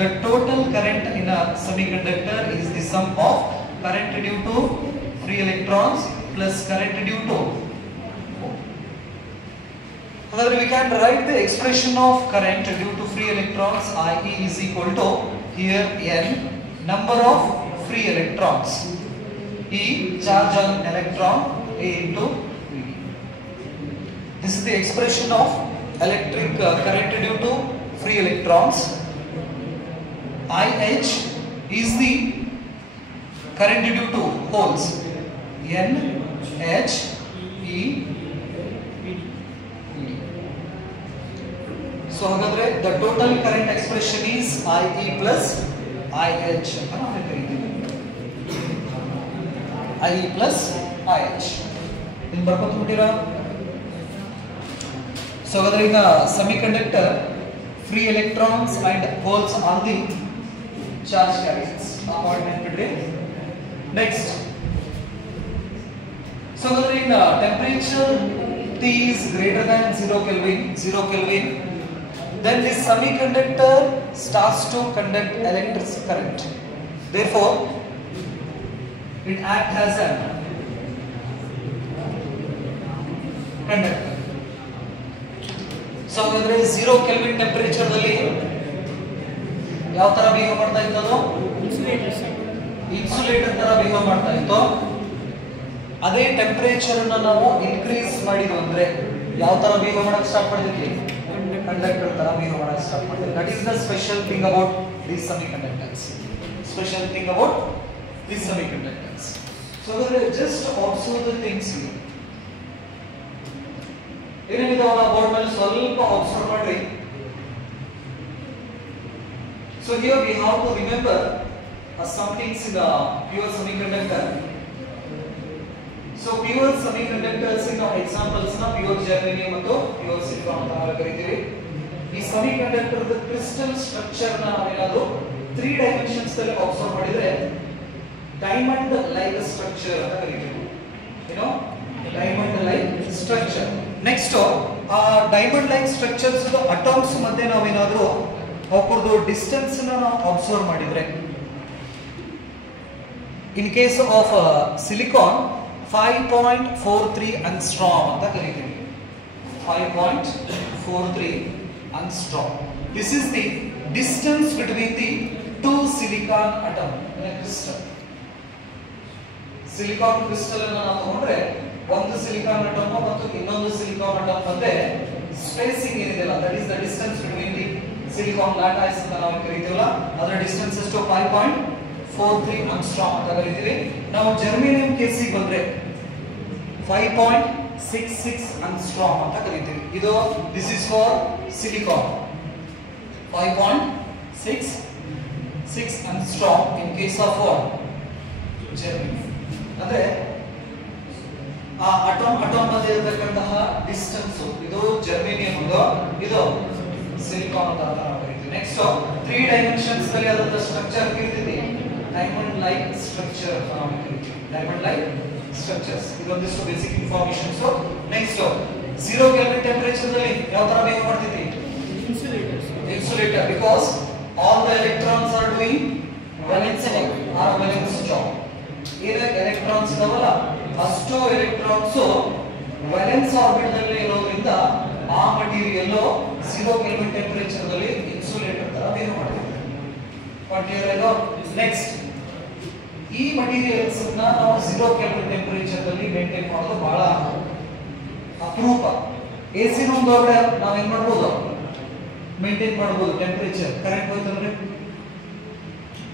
the total current in a semiconductor is the sum of current due to free electrons plus current due to. However, we can write the expression of current due to free electrons, IE is equal to here N number of free electrons, E charge on electron, A into V. This is the expression of electric current due to free electrons. IH is the current due to holes, N H E. So ಹಾಗಾದ್ರೆ the total current expression is IE plus IH ಅಂತ ನಾವು ಕರೀತೀವಿ. IE plus IH ಇನ್ ಬರ್ಕೊಂಡು ಬಿಟ್ಟಿರಾ. So ಹಾಗಾದ್ರೆ ಈಗ semiconductor free electrons and holes are the charge carriers. ಆ point ನೆನಪಿಡ್ರಿ. Next so ಹಾಗಾದ್ರೆ ಈಗ temperature T is greater than 0 Kelvin, then this semiconductor starts to conduct electric current. Therefore, it acts as a conductor. So, when 0 Kelvin temperature ದಲ್ಲಿ ಯಾವ ತರ behave ಮಾಡ್ತಾ ಇತ್ತು? Insulator ತರ behave ಮಾಡ್ತಾ ಇತ್ತು. ಅದೇ ಟೆಂಪರೇಚರ್ ಅನ್ನು ನಾವು ಇನ್ಕ್ರೀಸ್ ಮಾಡಿದ್ವಿ ಅಂದ್ರೆ ಯಾವ ತರ ಬಿಹೇವ್ ಮಾಡಕ್ಕೆ ಸ್ಟಾರ್ಟ್ ಮಾಡಿದ್ವಿ? Conductor ತರ behave ಮಾಡಕ್ಕೆ ಸ್ಟಾರ್ಟ್ ಮಾಡ್ತಾರೆ. That is the special thing about these semiconductors. Special thing about these semiconductors. So just observe the things here. ಏನೇನಿದಾವಲ್ಲ ಬೋರ್ಡ್ ಮೇಲೆ ಸ್ವಲ್ಪ observe ಮಾಡ್ರಿ. So here we have to remember some things in the pure semiconductor. So pure semiconductors in examples na pure germanium ಮತ್ತು pure silicon ಅಂತ ನಾವು ಕರೀತೀವಿ. ಈ semiconductor the crystal structure ನ ನಾವೇನಾದರೂ 3 dimensions ದಲ್ಲಿ observe ಮಾಡಿದ್ರೆ diamond like structure ಅಂತ ಕರೀತೀವಿ. Diamond like structure. Next diamond like structures the atoms ಮಧ್ಯೆ ನಾವೇನಾದರೂ ಅವರದು ಡಿಸ್ಟೆನ್ಸ್ ನ ನಾವು observe ಮಾಡಿದ್ರೆ in case of silicon 5.43 angstrom ಅಂತ ಕರೀತೀವಿ. 5.43 angstrom. This is the distance between the two silicon atom in a crystal. Silicon crystal ಅನ್ನು ನಾವು ತಗೊಂಡ್ರೆ ಒಂದು silicon atom ಮತ್ತು ಇನ್ನೊಂದು silicon atom ಮಧ್ಯೆ ಸ್ಪೇಸಿಂಗ್ ಏನಿದೆಯಲ್ಲ that is the distance between the silicon lattice ಅಂತ ನಾವು ಕರೀತೀವಲ್ಲ ಅದರ ಡಿಸ್ಟೆನ್ಸ್ ಎಷ್ಟು 5.43 angstrom ಅಂತ ಕರೀತೀವಿ. ನಾವು ಜರ್ಮೇನಿಯಂ ಕೇಸಿಗೆ ಬಂದ್ರೆ 5.66 angstrom ಅಂತ ಕರೀತೀವಿ. ಇದು this is for silicon 5.66 angstrom in case of what germanium. ಅಂದ್ರೆ ಆ ಅಟೋಮ್ ಮಧ್ಯೆ ಇರತಕ್ಕಂತಹ ಡಿಸ್ಟೆನ್ಸ್ ಇದು ಜರ್ಮೇನಿಯಂ ಇದು ಸಿಲಿಕಾನ್ ಅಂತ ನಾವು ಕರೀತೀವಿ. ನೆಕ್ಸ್ಟ್ 3 ಡೈಮೆನ್ಷನ್ಸ್ ನಲ್ಲಿ ಅದರ ಸ್ಟ್ರಕ್ಚರ್ ಇರ್ತದೆ diamond like structure ಅಂತ ನಾವು ಕರೀತೀವಿ. diamond like structures ಇದೊಂದಿಷ್ಟು basic information. So next 0 kelvin temperature ನಲ್ಲಿ ಯಾವ ತರ ಬಿಹೇವ್ ಮಾಡ್ತಿದೆ? Insulator because all the electrons are doing valence job. ಏನೇ ಎಲೆಕ್ಟ್ರಾನ್ಸ್ ಇದಾವಲ್ಲ ಅಷ್ಟು ಎಲೆಕ್ಟ್ರಾನ್ಸ್ ವ್ಯಾಲೆನ್ಸ್ ಆರ್ಬಿಟ್ ನಲ್ಲಿ ಇರೋದ್ರಿಂದ ಆ ಮಟೀರಿಯಲ್ 0 ಕೆಲ್ವಿನ್ ಟೆಂಪರೇಚರ್ ನಲ್ಲಿ ಇನ್ಸುಲೇಟರ್ ತರ ಬಿಹೇವ್ ಮಾಡ್ತಿದೆ. ನೆಕ್ಸ್ಟ್ ಈ ಮಟೀರಿಯಲ್ಸ್ ನಾವು 0 ಕೆಲ್ವಿನ್ ಟೆಂಪರೇಚರ್ ನಲ್ಲಿ ಮೇಂಟೈನ್ ಮಾಡೋದು ಬಹಳ ಅಪರೂಪ. AC ರೂಮ್ ಒಳಗಡೆ ನಾವು ಏನು ಮಾಡಬಹುದು ಮೇಂಟೈನ್ ಮಾಡಬಹುದು ಟೆಂಪರೇಚರ್ ಕರೆಂಟ್ ಹೋಯ್ತು ಅಂದ್ರೆ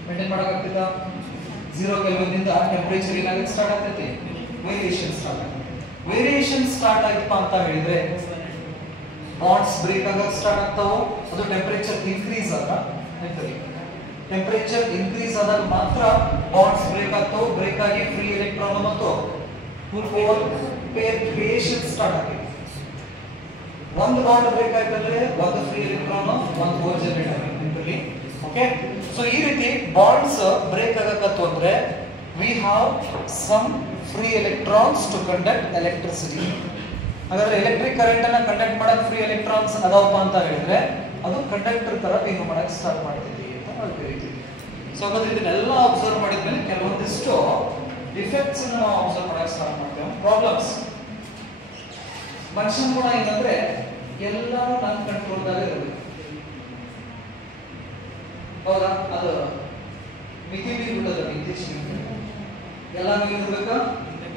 ಮೇಂಟೈನ್ ಮಾಡಕ್ಕಾಗ್ತಿಲ್ಲ 0 ಕೆಲ್ವಿನ್ ದಿಂದ ಟೆಂಪರೇಚರ್ ಏನಾಗುತ್ತೆ ಸ್ಟಾರ್ಟ್ ಆಗ್ತೈತಿ ವೇರಿಯೇಷನ್ ಸ್ಟಾರ್ಟ್ ಆಯ್ತಪ್ಪ ಅಂತ ಹೇಳಿದ್ರೆ ಬಾಂಡ್ಸ್ ಬ್ರೇಕ್ ಆಗಕ್ಕೆ ಸ್ಟಾರ್ಟ್ ಆಗ್ತಾವು ಅದು ಟೆಂಪರೇಚರ್ ಇನ್ಕ್ರೀಸ್ ಆದಾಗ ಟೆಂಪರೇಚರ್ ಇನ್ಕ್ರೀಸ್ ಆದಾಗ ಮಾತ್ರ ಬಾಂಡ್ಸ್ ಬ್ರೇಕ್ ಆಗ್ತಾವು ಬ್ರೇಕ್ ಆಗಿ ಫ್ರೀ ಎಲೆಕ್ಟ್ರಾನ್ ಮತ್ತು ಪೇರ್ ಕ್ರಿಯೇಷನ್ ಸ್ಟಾರ್ಟ್ ಆಗಿದೆ ಒಂದು ಬಾಂಡ್ ಬ್ರೇಕ್ ಆಯ್ತಂದ್ರೆ ಒಂದು ಫ್ರೀ ಎಲೆಕ್ಟ್ರಾನ್ ಒಂದು ಹೋಲ್ ಜನರೇಟ್ ಆಗುತ್ತೆ ಓಕೆ ಸೊ ಈ ರೀತಿ ಬಾಂಡ್ಸ್ ಬ್ರೇಕ್ ಆಗಕತ್ತು ಅಂದ್ರೆ we have some free electrons to conduct electricity ಹಾಗಾದ್ರೆ ಎಲೆಕ್ಟ್ರಿಕ್ ಕರೆಂಟ್ ಅನ್ನು ಕಂಡಕ್ಟ್ ಮಾಡಕ್ಕೆ ಫ್ರೀ ಎಲೆಕ್ಟ್ರಾನ್ಸ್ ಅದಾವಪ್ಪ ಅಂತ ಹೇಳಿದ್ರೆ ಅದು ಕಂಡಕ್ಟರ್ ತರ ಬಿಹೇವ್ ಮಾಡಕ್ಕೆ ಸ್ಟಾರ್ಟ್ ಮಾಡ್ತಿದೆ ಅಂತ ನಾವು ಕರಿತೀವಿ ಸೊ ಹಾಗಾದ್ರೆ ಇದನ್ನೆಲ್ಲ ಅಬ್ಸರ್ವ್ ಮಾಡಿದ್ಮೇಲೆ ಕೆಲವೊಂದಿಷ್ಟು ಡಿಫೆಕ್ಟ್ಸ್ ಅನ್ನು ನಾವು ಅಬ್ಸರ್ವ್ ಮಾಡಕ್ಕೆ ಸ್ಟಾರ್ಟ್ ಮಾಡ್ತೇವೆ ಪ್ರಾಬ್ಲಮ್ಸ್ ಮನುಷ್ಯನ ಗುಣ ಏನಂದ್ರೆ ಎಲ್ಲರೂ ನನ್ನ ಕಂಟ್ರೋಲ್ ದಾಗ ಇರಬೇಕು ಹೌದಾ ಅದು ಮಿತಿ ಮೀರಿ ಬಿಡೋದು ಇಂಟೆನ್ಷನ್ ಎಲ್ಲ ಇರ್ಬೇಕು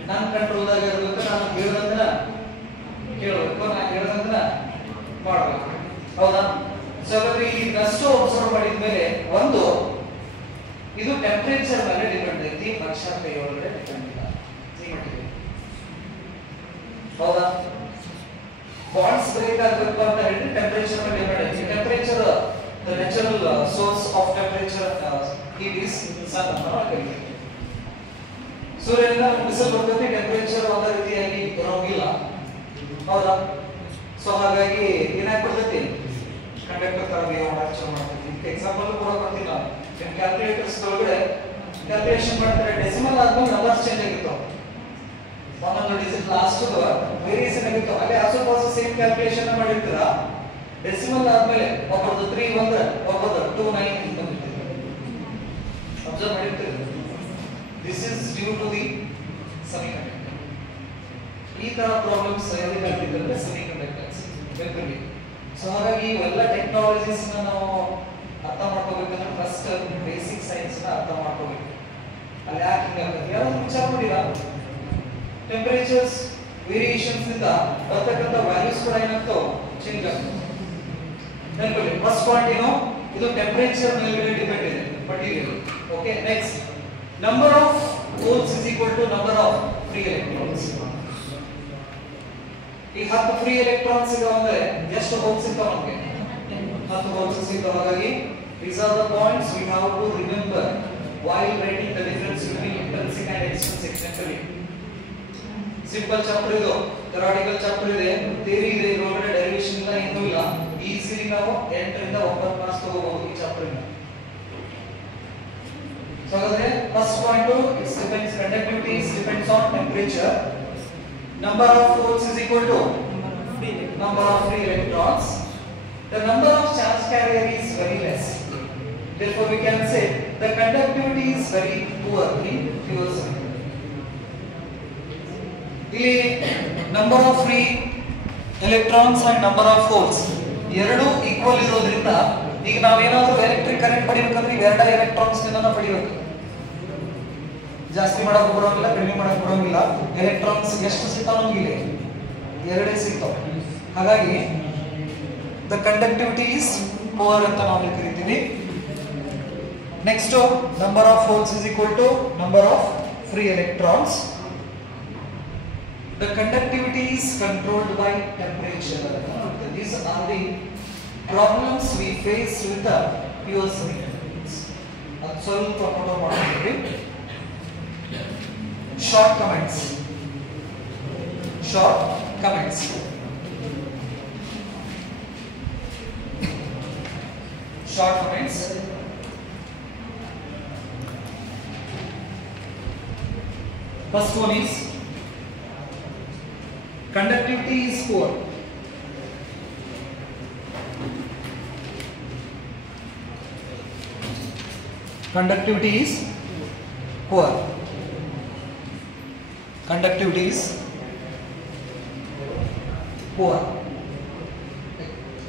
ನನ್ನ ಕಂಟ್ರೋಲ್ ದಾಗ ಇರಬೇಕು ನಾನು ಹೇಳ್ದಂದ್ರ ಕೇಳಬೇಕು ನಾನು ಹೇಳ್ದಂದ್ರ ಮಾಡಬೇಕು ಹೌದಾ ಸೊ ಹಾಗಾದ್ರೆ ಈ ಅಷ್ಟು ಅಬ್ಸರ್ವ್ ಮಾಡಿದ್ಮೇಲೆ ಒಂದು ಇದು ಟೆಂಪರೇಚರ್ ಮೇಲೆ ಡಿಪೆಂಡ್ ಐತಿ ಮನುಷ್ಯನ ಕೈ ಒಳಗಡೆ ಡಿಪೆಂಡ್ ಇಲ್ಲ ಹೌದಾ ಬಾಂಡ್ಸ್ ಬ್ರೇಕ್ ಆಗಬೇಕು ಅಂತ ಹೇಳಿದ್ರೆ ಟೆಂಪರೇಚರ್ ಮೇಲೆ ಡಿಪೆಂಡ್ ಐತಿ temperature the natural source of temperature heat is sun ಅಂತ ಕರೀತೀವಿ ಸೂರ್ಯನಿಂದ ಬಿಸಿಲು ಬರ್ತೈತಿ ಟೆಂಪರೇಚರ್ ಒಂದೇ ರೀತಿಯಾಗಿ ಇರೋಂಗಿಲ್ಲ ಹೌದಾ ಸೊ ಹಾಗಾಗಿ ಏನಾಗ್ಬಿಡ್ತೈತಿ ಕಂಡಕ್ಟರ್ ತರ ಬಿಹೇವ್ ಮಾಡಕ್ಕೆ ಶುರು ಮಾಡ್ತೈತಿ ಎಕ್ಸಾಂಪಲ್ ಕೂಡ ಕೊಡ್ತೀನಿ ನಾನು ಕ್ಯಾಲ್ಕುಲೇಟರ್ಸ್ ಒಳಗಡೆ ಕ್ಯಾಲ್ಕುಲೇಷನ್ ಮಾಡ್ತಾರೆ ಡೆಸಿಮಲ್ ಆದ್ಮೇಲೆ ನಂಬರ್ಸ್ ಚೇಂಜ್ ಆಗಿರ್ತಾವ ಒಂದೊಂದು ಡಿಜಿಟ್ ಲಾಸ್ಟ್ ವೇರಿಯೇಷನ್ ಆಗಿರ್ತಾವ ಅಲ್ಲಿ ಆಸೋಪಾಸ ಸೇಮ್ ಕ್ಯಾಲ್ಕುಲೇಷನ್ ಮಾಡಿರ್ತೀರ ಡೆಸಿಮಲ್ ಆದ್ಮೇಲೆ ಒಬ್ಬರದು 3 ಬಂದ್ರೆ ಒಬ್ಬರದು 2 9 ಅಂತ ಬಂದಿರ್ತದೆ ಅಬ್ಸರ್ವ್ ಮಾಡಿರ್ತೀರಿ this is due to the semiconductor ಈ ತರ ಪ್ರಾಬ್ಲಮ್ಸ್ ಎಲ್ಲಿ ಬರ್ತಿದ್ರೆ ಸೆಮಿಕಂಡಕ್ಟರ್ಸ್ ವೆಬ್ರಿ ಸೊ ಹಾಗಾಗಿ ಇವೆಲ್ಲ ಟೆಕ್ನಾಲಜೀಸ್ ನಾವು ಅರ್ಥ ಮಾಡ್ಕೋಬೇಕಂದ್ರೆ ಫಸ್ಟ್ ಬೇಸಿಕ್ ಸೈನ್ಸ್ ನ ಅರ್ಥ ಮಾಡ್ಕೋಬೇಕು ಅಲ್ಲಿ ಯಾಕೆ ಹಿಂಗಾಗುತ್ತೆ ಯಾರಾದ್ರೂ ವಿಚಾರ ಮಾಡಿರಾ ಟೆಂಪರೇಚರ್ಸ್ ವೇರಿಯೇಷನ್ಸ್ ಇಂದ ಬರ್ತಕ್ಕಂಥ ವ್ಯಾಲ್ಯೂಸ್ ಕೂಡ ಏನಾಗ್ತಾವ ಚೇಂಜ್ ಆಗ್ತವೆ ನೆನಪಲ್ಲಿ ಫಸ್ಟ್ ಪಾಯಿಂಟ್ ಏನು ಇದು ಟೆಂಪರೇಚರ್ ಮೇಲೆ ಡಿಪೆಂಡ್ ಇದೆ material okay next number of holes is equal to number of free electrons ಈ 10 free electrons ಇದಾವಂದ್ರೆ ಎಷ್ಟು ಹೋಲ್ಸ್ ಇರ್ತಾವ ನಮಗೆ 10 ಹೋಲ್ಸ್ ಇರ್ತಾವ ಹಾಗಾಗಿ these are the points we have to remember while writing the difference between intrinsic and extrinsic actually simple chapter ಇದು theoretical chapter ಇದೆ theory ಇದೆ ಇದರೊಳಗಡೆ ಡೆರಿವೇಷನ್ ಇಲ್ಲ ಏನೂ ಇಲ್ಲ ಈಸಿಲಿ ನಾವು 8 ರಿಂದ 9 ಮಾರ್ಕ್ಸ್ ತಗೋಬಹುದು ಈ ಚಾಪ್ಟರ್ ಇಂದ so ಹಾಗಾದ್ರೆ first point it depends conductivity depends on temperature number of holes is equal to number of free electrons the number of charge carrier is very less therefore we can say the conductivity is very poor in pure semiconductor ಇಲ್ಲಿ number of free electrons and number of holes ಎರಡು equal ಇರೋದ್ರಿಂದ ಈಗ ನಾವೇನಾದ್ರೂ electric current ಪಡಿಬೇಕಂದ್ರೆ ಇವೆರಡ electrons ನಿಂದ ಪಡಿಬೇಕು ಜಾಸ್ತಿ ಮಾಡಕ್ಕೆ ಬರೋಂಗಿಲ್ಲ ಕಡಿಮೆ ಮಾಡಕ್ಕೆ ಬರೋಂಗಿಲ್ಲ ಎಲೆಕ್ಟ್ರಾನ್ಸ್ ಎಷ್ಟು ಸಿಗ್ತಾವ ನಮ್ಗೆ ಇಲ್ಲಿ ಎರಡೇ ಸಿಗ್ತಾವ ಹಾಗಾಗಿ ದ ಕಂಡಕ್ಟಿವಿಟಿ ಇಸ್ ಪುವರ್ ಅಂತ ನಾವು ಕರಿತೀವಿ next number of holes is equal to number of free electrons the conductivity is controlled by temperature these are the problems we face with the pure semiconductors ಅದು ಸ್ವಲ್ಪ follow ಮಾಡ್ತೀವಿ short comments first one is conductivity is poor conductivity is poor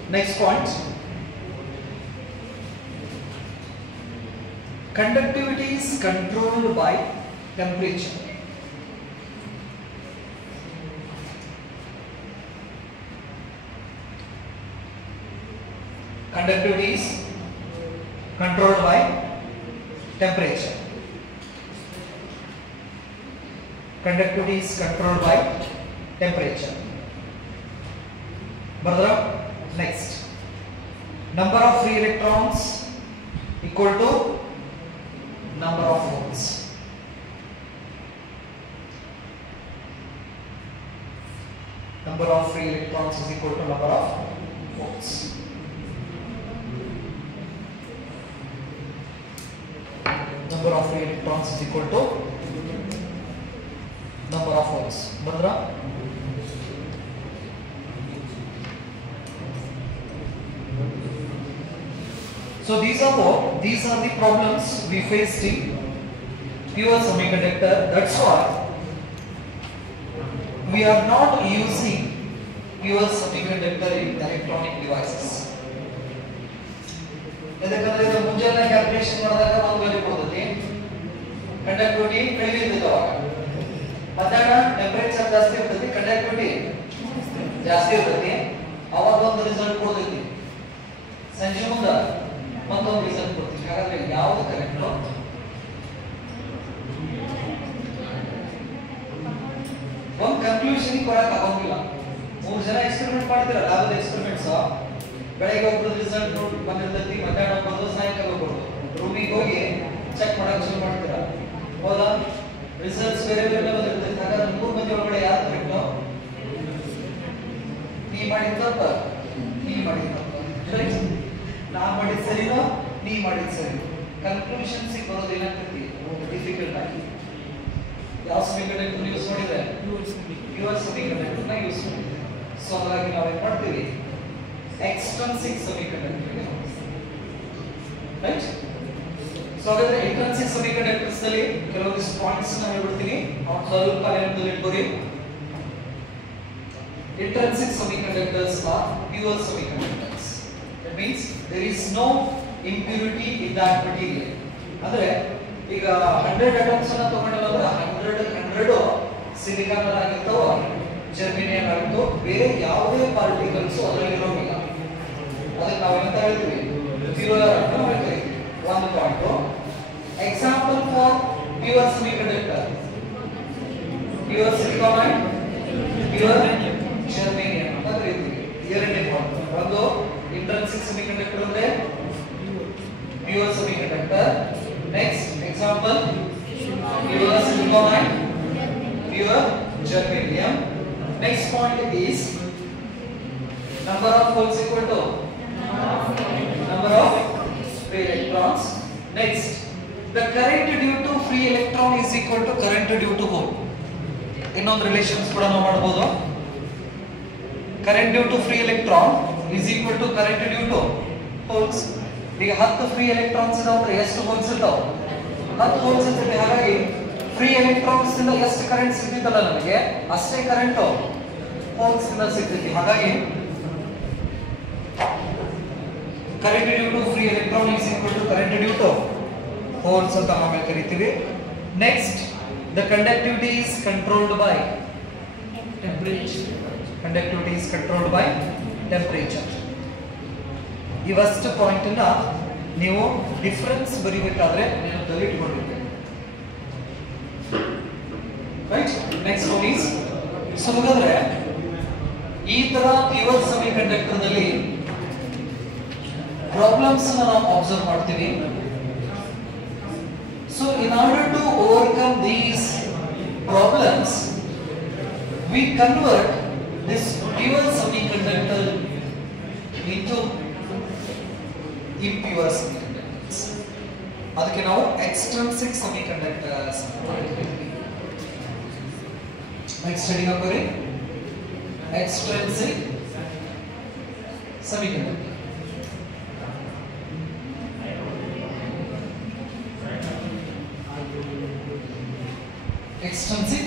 next point conductivity is controlled by temperature conductivity is controlled by temperature. Conductivity is controlled by temperature. Brother, next, number of free electrons equal to number of holes. Number of free electrons is equal to number of holes. Number of free electrons is equal to number of holes. Brother, so these are the problems we faced in pure semiconductor. That's why we are not using pure semiconductor in electronic devices. ಯಾಕಂದ್ರೆ ಇದು ಮುಂಜಾನೆ calculation ಮಾಡಿದಾಗ ಒಂದು value ಕೊಡ್ತೈತಿ, conductivity ಕಡಿಮೆ ಇರ್ತೈತೆ. ಅವಾಗ ಮಧ್ಯಾಹ್ನ ಟೆಂಪರೇಚರ್ ಜಾಸ್ತಿ ಇರ್ತೈತಿ, ಕಂಡಕ್ಟಿವಿಟಿ ಜಾಸ್ತಿ ಇರ್ತೈತಿ, ಅವಾಗ ಒಂದು ರಿಸಲ್ಟ್ ಕೊಡ್ತೈತಿ. ಸಂಜೆ ಮುಂದೆ ಮತ್ತೊಂದು ರಿಸಲ್ಟ್ ಕೊಡ್ತೀವಿ. ಹಾಗಾದ್ರೆ ಯಾವುದು ಕರೆಕ್ಟ್? ಒಂದು ಕನ್ಕ್ಲೂಷನ್ ಬರಕ್ ಆಗೋದಿಲ್ಲ. 3 ಜನ ಎಕ್ಸ್ಪೆರಿಮೆಂಟ್ ಮಾಡ್ತೀರಾ, ಲ್ಯಾಬ್ ಎಕ್ಸ್ಪೆರಿಮೆಂಟ್ಸ್. ಬೆಳಗ್ಗೆ ಒಬ್ಬರು ರಿಸಲ್ಟ್ ನೋಡಿ ಬಂದಿರ್ತೈತಿ, ಮಧ್ಯಾಹ್ನ ಒಬ್ಬರು, ಸಾಯಂಕಾಲ ಒಬ್ಬರು ರೂಮಿಗೆ ಹೋಗಿ ಚೆಕ್ ಮಾಡಕ್ ಶುರು ಮಾಡ್ತೀರಾ. ಹೌದಾ? ರಿಸಲ್ಟ್ಸ್ ಬೇರೆ ಬೇರೆ ಬಂದಿರ್ತೈತಿ. ಹಾಗಾದ್ರೆ 3 ಮಂದಿ ಒಳಗಡೆ ಯಾರು ಕರೆಕ್ಟ್? ನೀ ಮಾಡಿದ ತಪ್ಪ, ನೀ ಮಾಡಿದ ತಪ್ಪ, ನಾ ಮಾಡಿದ ಸರಿನೋ, ನೀ ಮಾಡಿದ ಸರಿ. ಕನ್ಕ್ಲೂಷನ್ಸ್ ಬರೋದು ಏನಾಗ್ತೈತಿ? ಡಿಫಿಕಲ್ಟ್ ಆಗಿ. ಯಾವ ಸೆಮಿಕಂಡಕ್ಟರ್ ಯೂಸ್ ಮಾಡಿದ್ರೆ? ಪ್ಯೂರ್ ಸೆಮಿಕಂಡಕ್ಟರ್ ನ ಯೂಸ್ ಮಾಡಿದ್ರೆ. ಸೊ ಹಾಗಾಗಿ ನಾವು ಏನು ಮಾಡ್ತೀವಿ? Extrinsic semiconductor, right? ಸೊ ಹಾಗಾದ್ರೆ ಇಂಟ್ರಿನ್ಸಿಕ್ ಸೆಮಿಕಂಡಕ್ಟರ್ಸ್ ಅಲ್ಲಿ ಕೆಲವೊಂದಿಷ್ಟು ಪಾಯಿಂಟ್ಸ್ ನಾನು ಹೇಳ್ಬಿಡ್ತೀನಿ, ಸ್ವಲ್ಪ ನೆನಪಲ್ಲಿ ಇಟ್ಕೊಳ್ಳಿ. Intrinsic semiconductors are pure semiconductors. That means there is no impurity in that material. ಅಂದ್ರೆ ಈಗ 100 atoms ಅನ್ನು ತಗೊಂಡಿಲ್ಲ ಅಂದ್ರೆ 100 ಸಿಲಿಕಾನ್ ಆಗಿರ್ತಾವ, ಜರ್ಮೇನಿಯಂ ಆಗಿರ್ತಾವ, ಬೇರೆ ಯಾವುದೇ ಪಾರ್ಟಿಕಲ್ಸ್ ಅದರಲ್ಲಿ ಇರೋದಿಲ್ಲ. ಅದಕ್ಕೆ ನಾವು ಏನಂತ ಹೇಳ್ತೀವಿ? ಪ್ಯೂರ್ ಅಂತ ಹೇಳ್ತೀವಿ. ಒಂದು point. Example for pure semiconductor, pure silicon and pure germanium ಅಂತ ಕರೀತೀವಿ. ಎರಡನೇ ಪಾಯಿಂಟ್. ಒಂದು ಇಂಟ್ರಿನ್ಸಿಕ್ ಸೆಮಿಕಂಡಕ್ಟರ್ ಅಂದ್ರೆ pure semiconductor. Next example pure silicon and pure germanium. Next point is number of holes equal to number of free electrons. Next, the current due to free electron is equal to current due to hole. ಇನ್ನೊಂದು relations ಕೂಡ ನಾವು ಮಾಡಬಹುದು. current due to free electron is equal to current due to holes. ಈಗ 10 free electrons ಇದಾವೆ, ಎಷ್ಟು holes ಇದಾವೆ? 10 holes ಇರ್ತದೆ. ಹಾಗಾಗಿ ಫ್ರೀ ಎಲೆಕ್ಟ್ರಾನ್ಸ್ ಇಂದ ಎಷ್ಟು ಕರೆಂಟ್ ಸಿಗ್ತಿತ್ತಲ್ಲ ನಮಗೆ, ಅಷ್ಟೇ ಕರೆಂಟ್ ಹೋಲ್ಸ್ ಇಂದ ಸಿಗ್ತೈತಿ. ಹಾಗಾಗಿ current due to free electron is equal to current due to holes ಅಂತ ನಾವು ಕರಿತೀವಿ. Next, the conductivity is controlled by temperature. Conductivity is controlled by temperature. ಇವಷ್ಟು ಪಾಯಿಂಟ್ ಅನ್ನ ನೀವು ಡಿಫರೆನ್ಸ್ ಬರಿಬೇಕಾದ್ರೆ ನೆನಪಲ್ಲಿ ಇಟ್ಕೊಂಡಿರ್ಬೇಕು, right? Next one is, so ಹಾಗಾದ್ರೆ ಈ ತರ ಪ್ಯೂರ್ ಸೆಮಿಕಂಡಕ್ಟರ್ ನಲ್ಲಿ ಪ್ರಾಬ್ಲಮ್ಸ್ ನಾವು ಅಬ್ಸರ್ವ್ ಮಾಡ್ತೀವಿ. So in order to overcome these problems we convert this pure semiconductor into impure semiconductors. ಅದಕ್ಕೆ ನಾವು extrinsic semiconductors next study ಮಾಡ್ತೀವಿ. extrinsic semiconductor. Extrinsic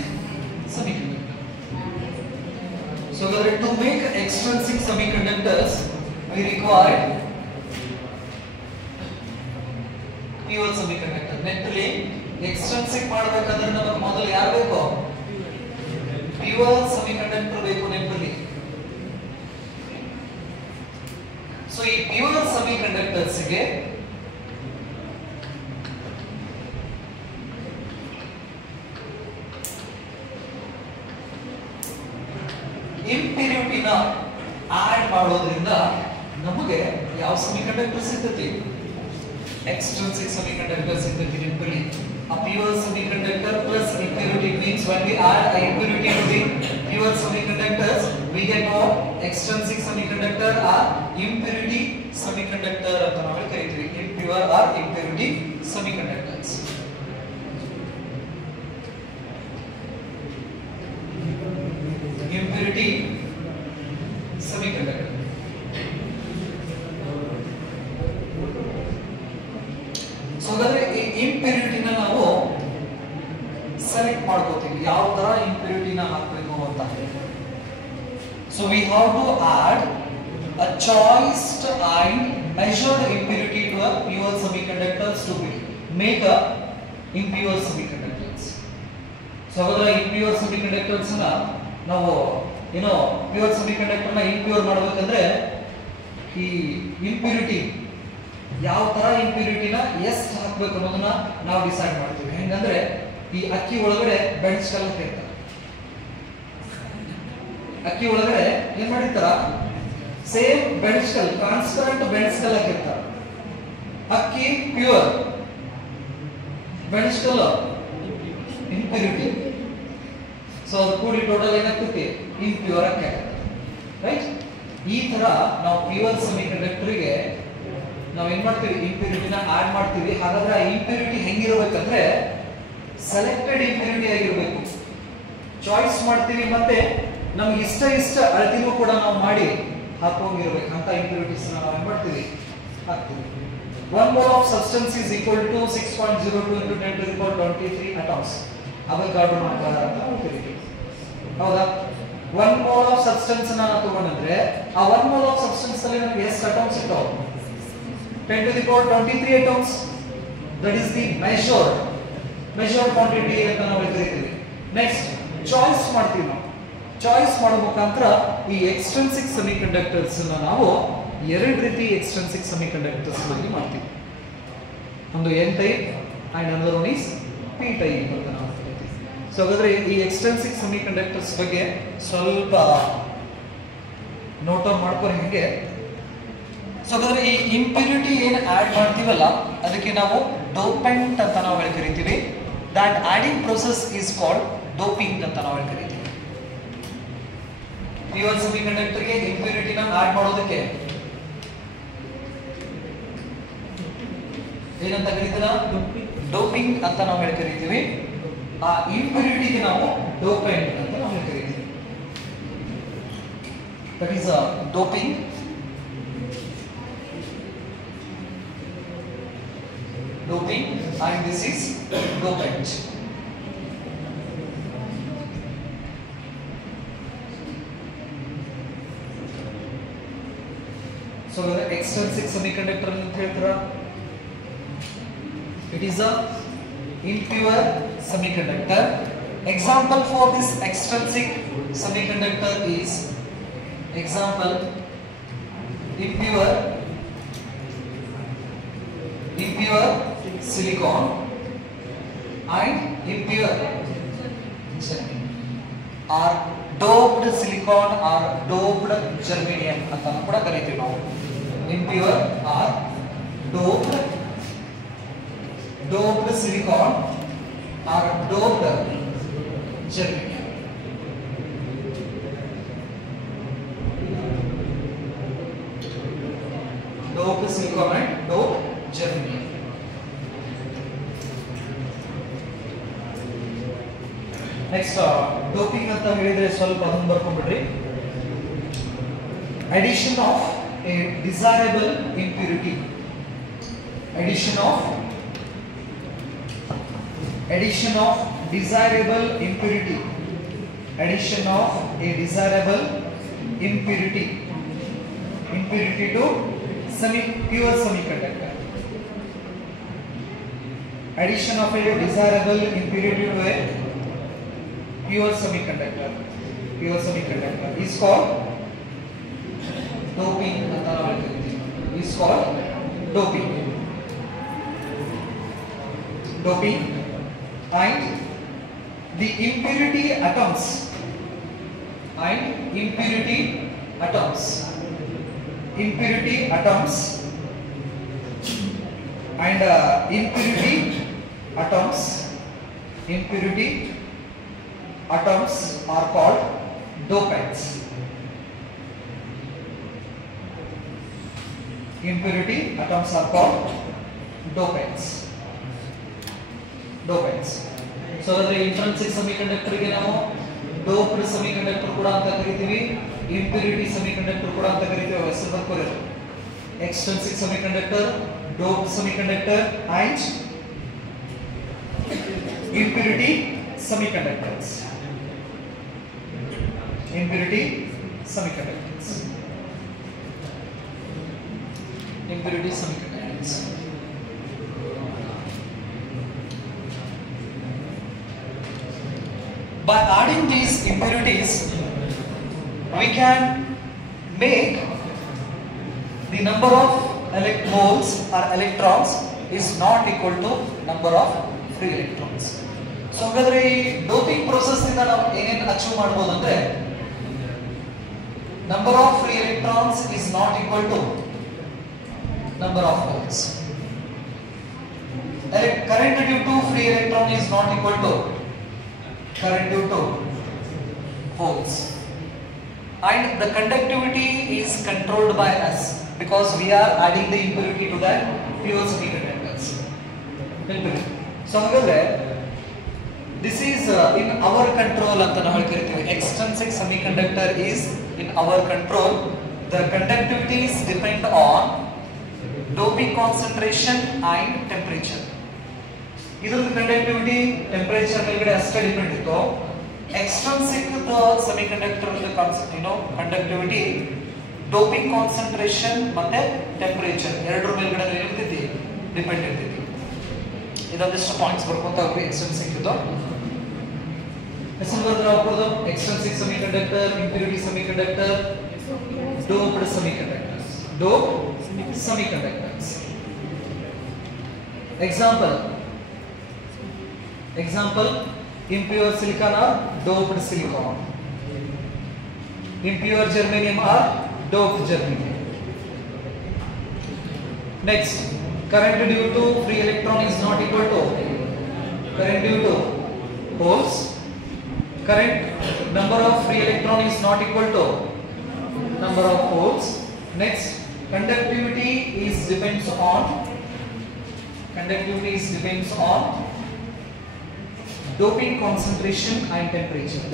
semiconductor. So to make extrinsic semiconductors, we require pure semiconductor. Nettly extrinsic ಮಾಡಬೇಕಾದ್ರೆ ನಮಗೆ ಮೊದಲು ಯಾರು ಬೇಕು? pure semiconductor ಬೇಕು ನೆನಪಲ್ಲಿ. So ಸೊ ಈ ಪ್ಯೂರ್ ಸೆಮಿಕಂಡಕ್ಟರ್ಸ್ ಗೆ ಇಂಪ್ಯೂರಿಟಿನ ಆಡ್ ಮಾಡೋದ್ರಿಂದ ನಮಗೆ ಯಾವ ಸೆಮಿಕಂಡಕ್ಟರ್ ಸಿಗ್ತೈತಿ? ಎಕ್ಸ್ಟ್ರಿನ್ಸಿಕ್ ಸೆಮಿಕಂಡಕ್ಟರ್ ಸಿಗ್ತೈತಿ. ನೆನಪಿಡಿ, a pure semiconductor plus impurity means when we add a impurity to the pure semiconductors we get what? Extrinsic semiconductor or impurity semiconductor ಅಂತ ನಾವು ಕರೀತೀವಿ. impure or impurity semiconductors. impurity semiconductor. So ಹಾಗಾದ್ರೆ ಈ ಇಂಪ್ಯೂರಿಟಿನ ನಾವು select ಮಾಡ್ಕೋತೀವಿ, ಯಾವ ತರ ಇಂಪ್ಯೂರಿಟಿನ ಹಾಕಬೇಕು ಅಂತ. So we have to add a choiced and measured impurity to a pure semiconductors to make a impure semiconductors. So ಹಾಗಾದ್ರೆ impure semiconductors ನ ನಾವು ಪ್ಯೂರ್ ಸೆಮಿಕಂಡಕ್ಟರ್ ನ ಇಂಪ್ಯೂರ್ ಮಾಡಬೇಕಂದ್ರೆ ಈ ಇಂಪ್ಯೂರಿಟಿ ಯಾವ ತರ ಇಂಪ್ಯೂರಿಟಿನ ಎಷ್ಟು ಹಾಕಬೇಕು ಅನ್ನೋದನ್ನ ನಾವು ಡಿಸೈಡ್ ಮಾಡ್ತೀವಿ. ಹೆಂಗಂದ್ರೆ ಈ ಅಕ್ಕಿ ಒಳಗಡೆ ಬೆಣ್ಸ್ಕಲ್ ಹಾಕಿರ್ತಾರೆ. ಅಕ್ಕಿ ಒಳಗಡೆ ಏನ್ ಮಾಡಿರ್ತಾರ? ಸೇಮ್ ಬೆಣ್ಸ್ಕಲ್, ಟ್ರಾನ್ಸ್ಪರೆಂಟ್ ಬೆಣ್ಸ್ಕಲ್ ಹಾಕಿರ್ತಾರೆ. ಅಕ್ಕಿ ಪ್ಯೂರ್, ಬೆಣ್ಸ್ಕಲ್ ಇಂಪ್ಯೂರಿಟಿ. ಸೊ ಅದು ಕೂಡಿ ಟೋಟಲ್ ಏನಾಗ್ತೈತಿ? ಇಂಪ್ಯೂರ್ ಅಕ್ಕಿ ಆಗುತ್ತೆ. ರೈಟ್? ಈ ತರ ನಾವು ಪ್ಯೂರ್ ಸೆಮಿಕಂಡಕ್ಟರ್ ಗೆ ನಾವು ಏನ್ ಮಾಡ್ತೀವಿ? ಇಂಪ್ಯೂರಿಟಿನ ಆಡ್ ಮಾಡ್ತೀವಿ. ಹಾಗಾದ್ರೆ ಆ ಇಂಪ್ಯೂರಿಟಿ ಹೆಂಗಿರಬೇಕಂದ್ರೆ ಸೆಲೆಕ್ಟೆಡ್ ಇಂಪ್ಯೂರಿಟಿ ಆಗಿರಬೇಕು. ಚಾಯ್ಸ್ ಮಾಡ್ತೀವಿ, ಮತ್ತೆ ನಮ್ಗೆ ಇಷ್ಟ ಅಳತಿನೂ ಕೂಡ ನಾವು ಮಾಡಿ ಹಾಕೋಗಿರ್ಬೇಕು. ಅಂತ ಇಂಪ್ಯೂರಿಟೀಸ್ ನಾವು ಏನ್ ಮಾಡ್ತೀವಿ? ಹಾಕ್ತೀವಿ. 1 mole of substance is equal to 6.02 into 10 to the power 23 atoms. ಅವೊಗಡ್ರೋ ಪ್ರಕಾರ ಅಂತ ನಾವು ಕರೀತೀವಿ. ಹೌದಾ? 1 mole of substance ಅನ್ನು ತಗೊಂಡ್ರೆ ಆ 1 mole of substance ಅಲ್ಲಿ ನಮಗೆ ಎಷ್ಟು ಅಟಾಮ್ಸ್ ಇರ್ತಾವೆ? 10 to the power 23 atoms. That is the measured quantity ಅಂತ ನಾವು ಕರೀತೀವಿ. ನೆಕ್ಸ್ಟ್ ಚಾಯ್ಸ್ ಮಾಡ್ತೀವಿ. ನಾವು ಚಾಯ್ಸ್ ಮಾಡೋ ಮುಖಾಂತರ ಈ ಎಕ್ಸ್ಟ್ರಿನ್ಸಿಕ್ ಸೆಮಿಕಂಡಕ್ಟರ್ಸ್ ಅನ್ನು ನಾವು ಎರಡು ರೀತಿ ಎಕ್ಸ್ಟ್ರಿನ್ಸಿಕ್ ಸೆಮಿಕಂಡಕ್ಟರ್ಸ್ ಆಗಿ ಮಾಡ್ತೀವಿ. ಒಂದು N type and another one is P type ಅಂತ ನಾವು ಕರೀತೀವಿ. ಸೊ ಹಾಗಾದ್ರೆ ಈ ಎಕ್ಸ್ಟ್ರಿನ್ಸಿಕ್ ಸೆಮಿಕಂಡಕ್ಟರ್ಸ್ ಬಗ್ಗೆ ಸ್ವಲ್ಪ ನೋಟ್ ಡೌನ್ ಮಾಡ್ಕೊಂಡು ಹೆಂಗೆ. ಸೊ ಹಾಗಾದ್ರೆ ಈ ಇಂಪ್ಯೂರಿಟಿ ಏನು ಆಡ್ ಮಾಡ್ತೀವಲ್ಲ ಅದಕ್ಕೆ ನಾವು ಡೋಪೆಂಟ್ ಅಂತ ನಾವು ಕರಿತೀವಿ. That adding process is called doping ಅಂತ ನಾವು ಕರಿತೀವಿ. ಪ್ಯೂರ್ ಸೆಮಿಕಂಡಕ್ಟರ್ ಗೆ ಇಂಪ್ಯೂರಿಟಿನ ಆಡ್ ಮಾಡೋದಕ್ಕೆ ಏನಂತ ಕರೀತೀರ? ಡೋಪಿಂಗ್ ಅಂತ ನಾವು ಕರಿತೀವಿ. ಆ ಇಂಪ್ಯೂರಿಟಿಗೆ ನಾವು ಡೋಪೆಂಟ್ ಅಂತ ನಾವು ಕರಿತೀವಿ. That is doping. Doping and this is dopant. So the extrinsic semiconductor ಅಂತ ಹೇಳ್ತೀರಾ? It is a impure semiconductor. Example for this extrinsic semiconductor is example impure silicon and impure or doped silicon or doped germanium ಅಂತ ಕೂಡ ಕರೀತೀವಿ ನಾವು. impure or doped silicon or doped germanium. Doped silicon and doped germanium. Next doping ಅಂತ ಹೇಳಿದ್ರೆ ಸ್ವಲ್ಪ ಅದನ್ನ ಬರ್ಕೊಂಡ್ಬಿಡ್ರಿ. Addition of a desirable impurity. addition of desirable impurity. Addition of a desirable impurity to pure semiconductor. Addition of a desirable impurity to a pure semiconductor is called doping ಅಂತ ನಾವು ಹೇಳ್ತೀವಿ. is called doping. Doping. And the impurity atoms and impurity atoms and impurity atoms are called dopants. Impurity atoms are called dopants. So the intrinsic semiconductor ಗೆ ನಾವು doped semiconductor ಕೂಡ ಅಂತ ಕರಿತೀವಿ, impurity semiconductor ಕೂಡ ಅಂತ ಕರಿತೀವಿ. ಹೆಸರು ಬರ್ಕೊಳ್ಳಿ. Extrinsic semiconductor, doped semiconductor and impurity semiconductors. Impurity semiconductors. By adding these impurities, we can make the number of moles or electrons is not equal to number of free electrons. So ಹಾಗಾದ್ರೆ ಈ doping process ಇಂದ ನಾವು ಏನೇನು achieve ಮಾಡಬಹುದು ಅಂದ್ರೆ number of free electrons is not equal to number of holes. Current due to free electron is not equal to current due to holes. And the conductivity is controlled by us because we are adding the impurity to that pure semiconductors. So ಹಾಗಾದ್ರೆ this is in our control ಅಂತ ನಾವು ಹೇಳ್ತೀವಿ. Extrinsic semiconductor is in our control. The conductivities depend on doping concentration and temperature. ಇದರ conductivity temperature ಮೇಲ್ಗಡೆ ಅಷ್ಟೇ depend ಇತ್ತು. Extrinsic semiconductor conductivity doping concentration ಮತ್ತೆ temperature ಎರಡರ ಮೇಲ್ಗಡೆ ಇರ್ತೈತಿ, ಡಿಪೆಂಡ್ ಇರ್ತೈತಿ. ಇದೊಂದಿಷ್ಟು ಪಾಯಿಂಟ್ಸ್ ಬರ್ಕೊಂತ ಹೋಗ್ರಿ. extrinsic ಇದು ಹೆಸರು ಬರೆದ್ರೆ ಹಾಕೋದು extrinsic semiconductor, impurity semiconductor, doped semiconductors. Example, impure silicon or doped silicon, impure germanium or doped germanium. Next, current due to free electron is not equal to current due to holes. Current number of free electron is not equal to number of holes. Next, conductivity is depends on doping concentration and temperature.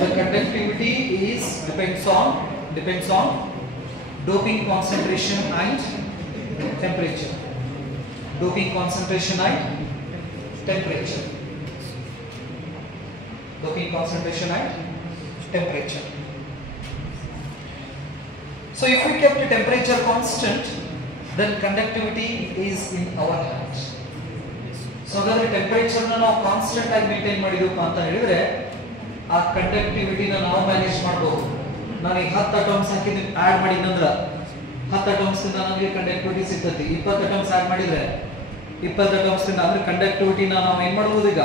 The conductivity is depends on doping concentration and temperature. Doping concentration and temperature. So if we kept the temperature constant, then conductivity is in our hands. So ಹಾಗಾದ್ರೆ temperature ನ ನಾವು constant ಆಗಿ maintain ಮಾಡಿದಪ್ಪ ಅಂತ ಹೇಳಿದ್ರೆ ಆ conductivity ನ ನಾವು manage ಮಾಡಬಹುದು. ನಾನು ಈಗ 10 ಅಟಮ್ಸ್ ಹಾಕಿದ್ರೆ ಆಡ್ ಮಾಡಿದ್ನಂದ್ರ 10 ಅಟಮ್ಸ್ ಇಂದ ನಮಗೆ ಕಂಡಕ್ಟಿವಿಟಿ ಸಿಗ್ತದೆ. 20 ಅಟಮ್ಸ್ ಆಡ್ ಮಾಡಿದ್ರೆ 20 ಅಟಮ್ಸ್ ಇಂದ ಅಂದ್ರೆ ಕಂಡಕ್ಟಿವಿಟಿ ನ ನಾವು ಏನು ಮಾಡಬಹುದು, ಈಗ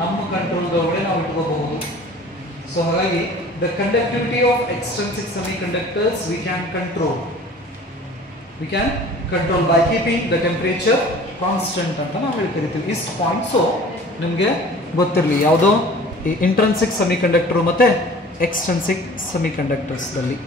ನಮ್ಮ ಕಂಟ್ರೋಲ್ ಒಳಗಡೆ ನಾವು ಇಟ್ಕೋಬಹುದು. ಸೊ ಹಾಗಾಗಿ the conductivity of extrinsic semiconductors we can control by keeping the temperature constant ಅಂತ ನಾವು ಹೇಳ್ತಿರ್ತೀವಿ. ಇಷ್ಟು ಪಾಯಿಂಟ್ಸ್ ನಿಮಗೆ ಗೊತ್ತಿರಲಿ, ಯಾವುದೋ ಇಂಟ್ರಿನ್ಸಿಕ್ ಸೆಮಿಕಂಡಕ್ಟರ್ ಮತ್ತೆ ಎಕ್ಸ್ಟ್ರಿನ್ಸಿಕ್ ಸೆಮಿಕಂಡಕ್ಟರ್ಸ್ ದಲ್ಲಿ.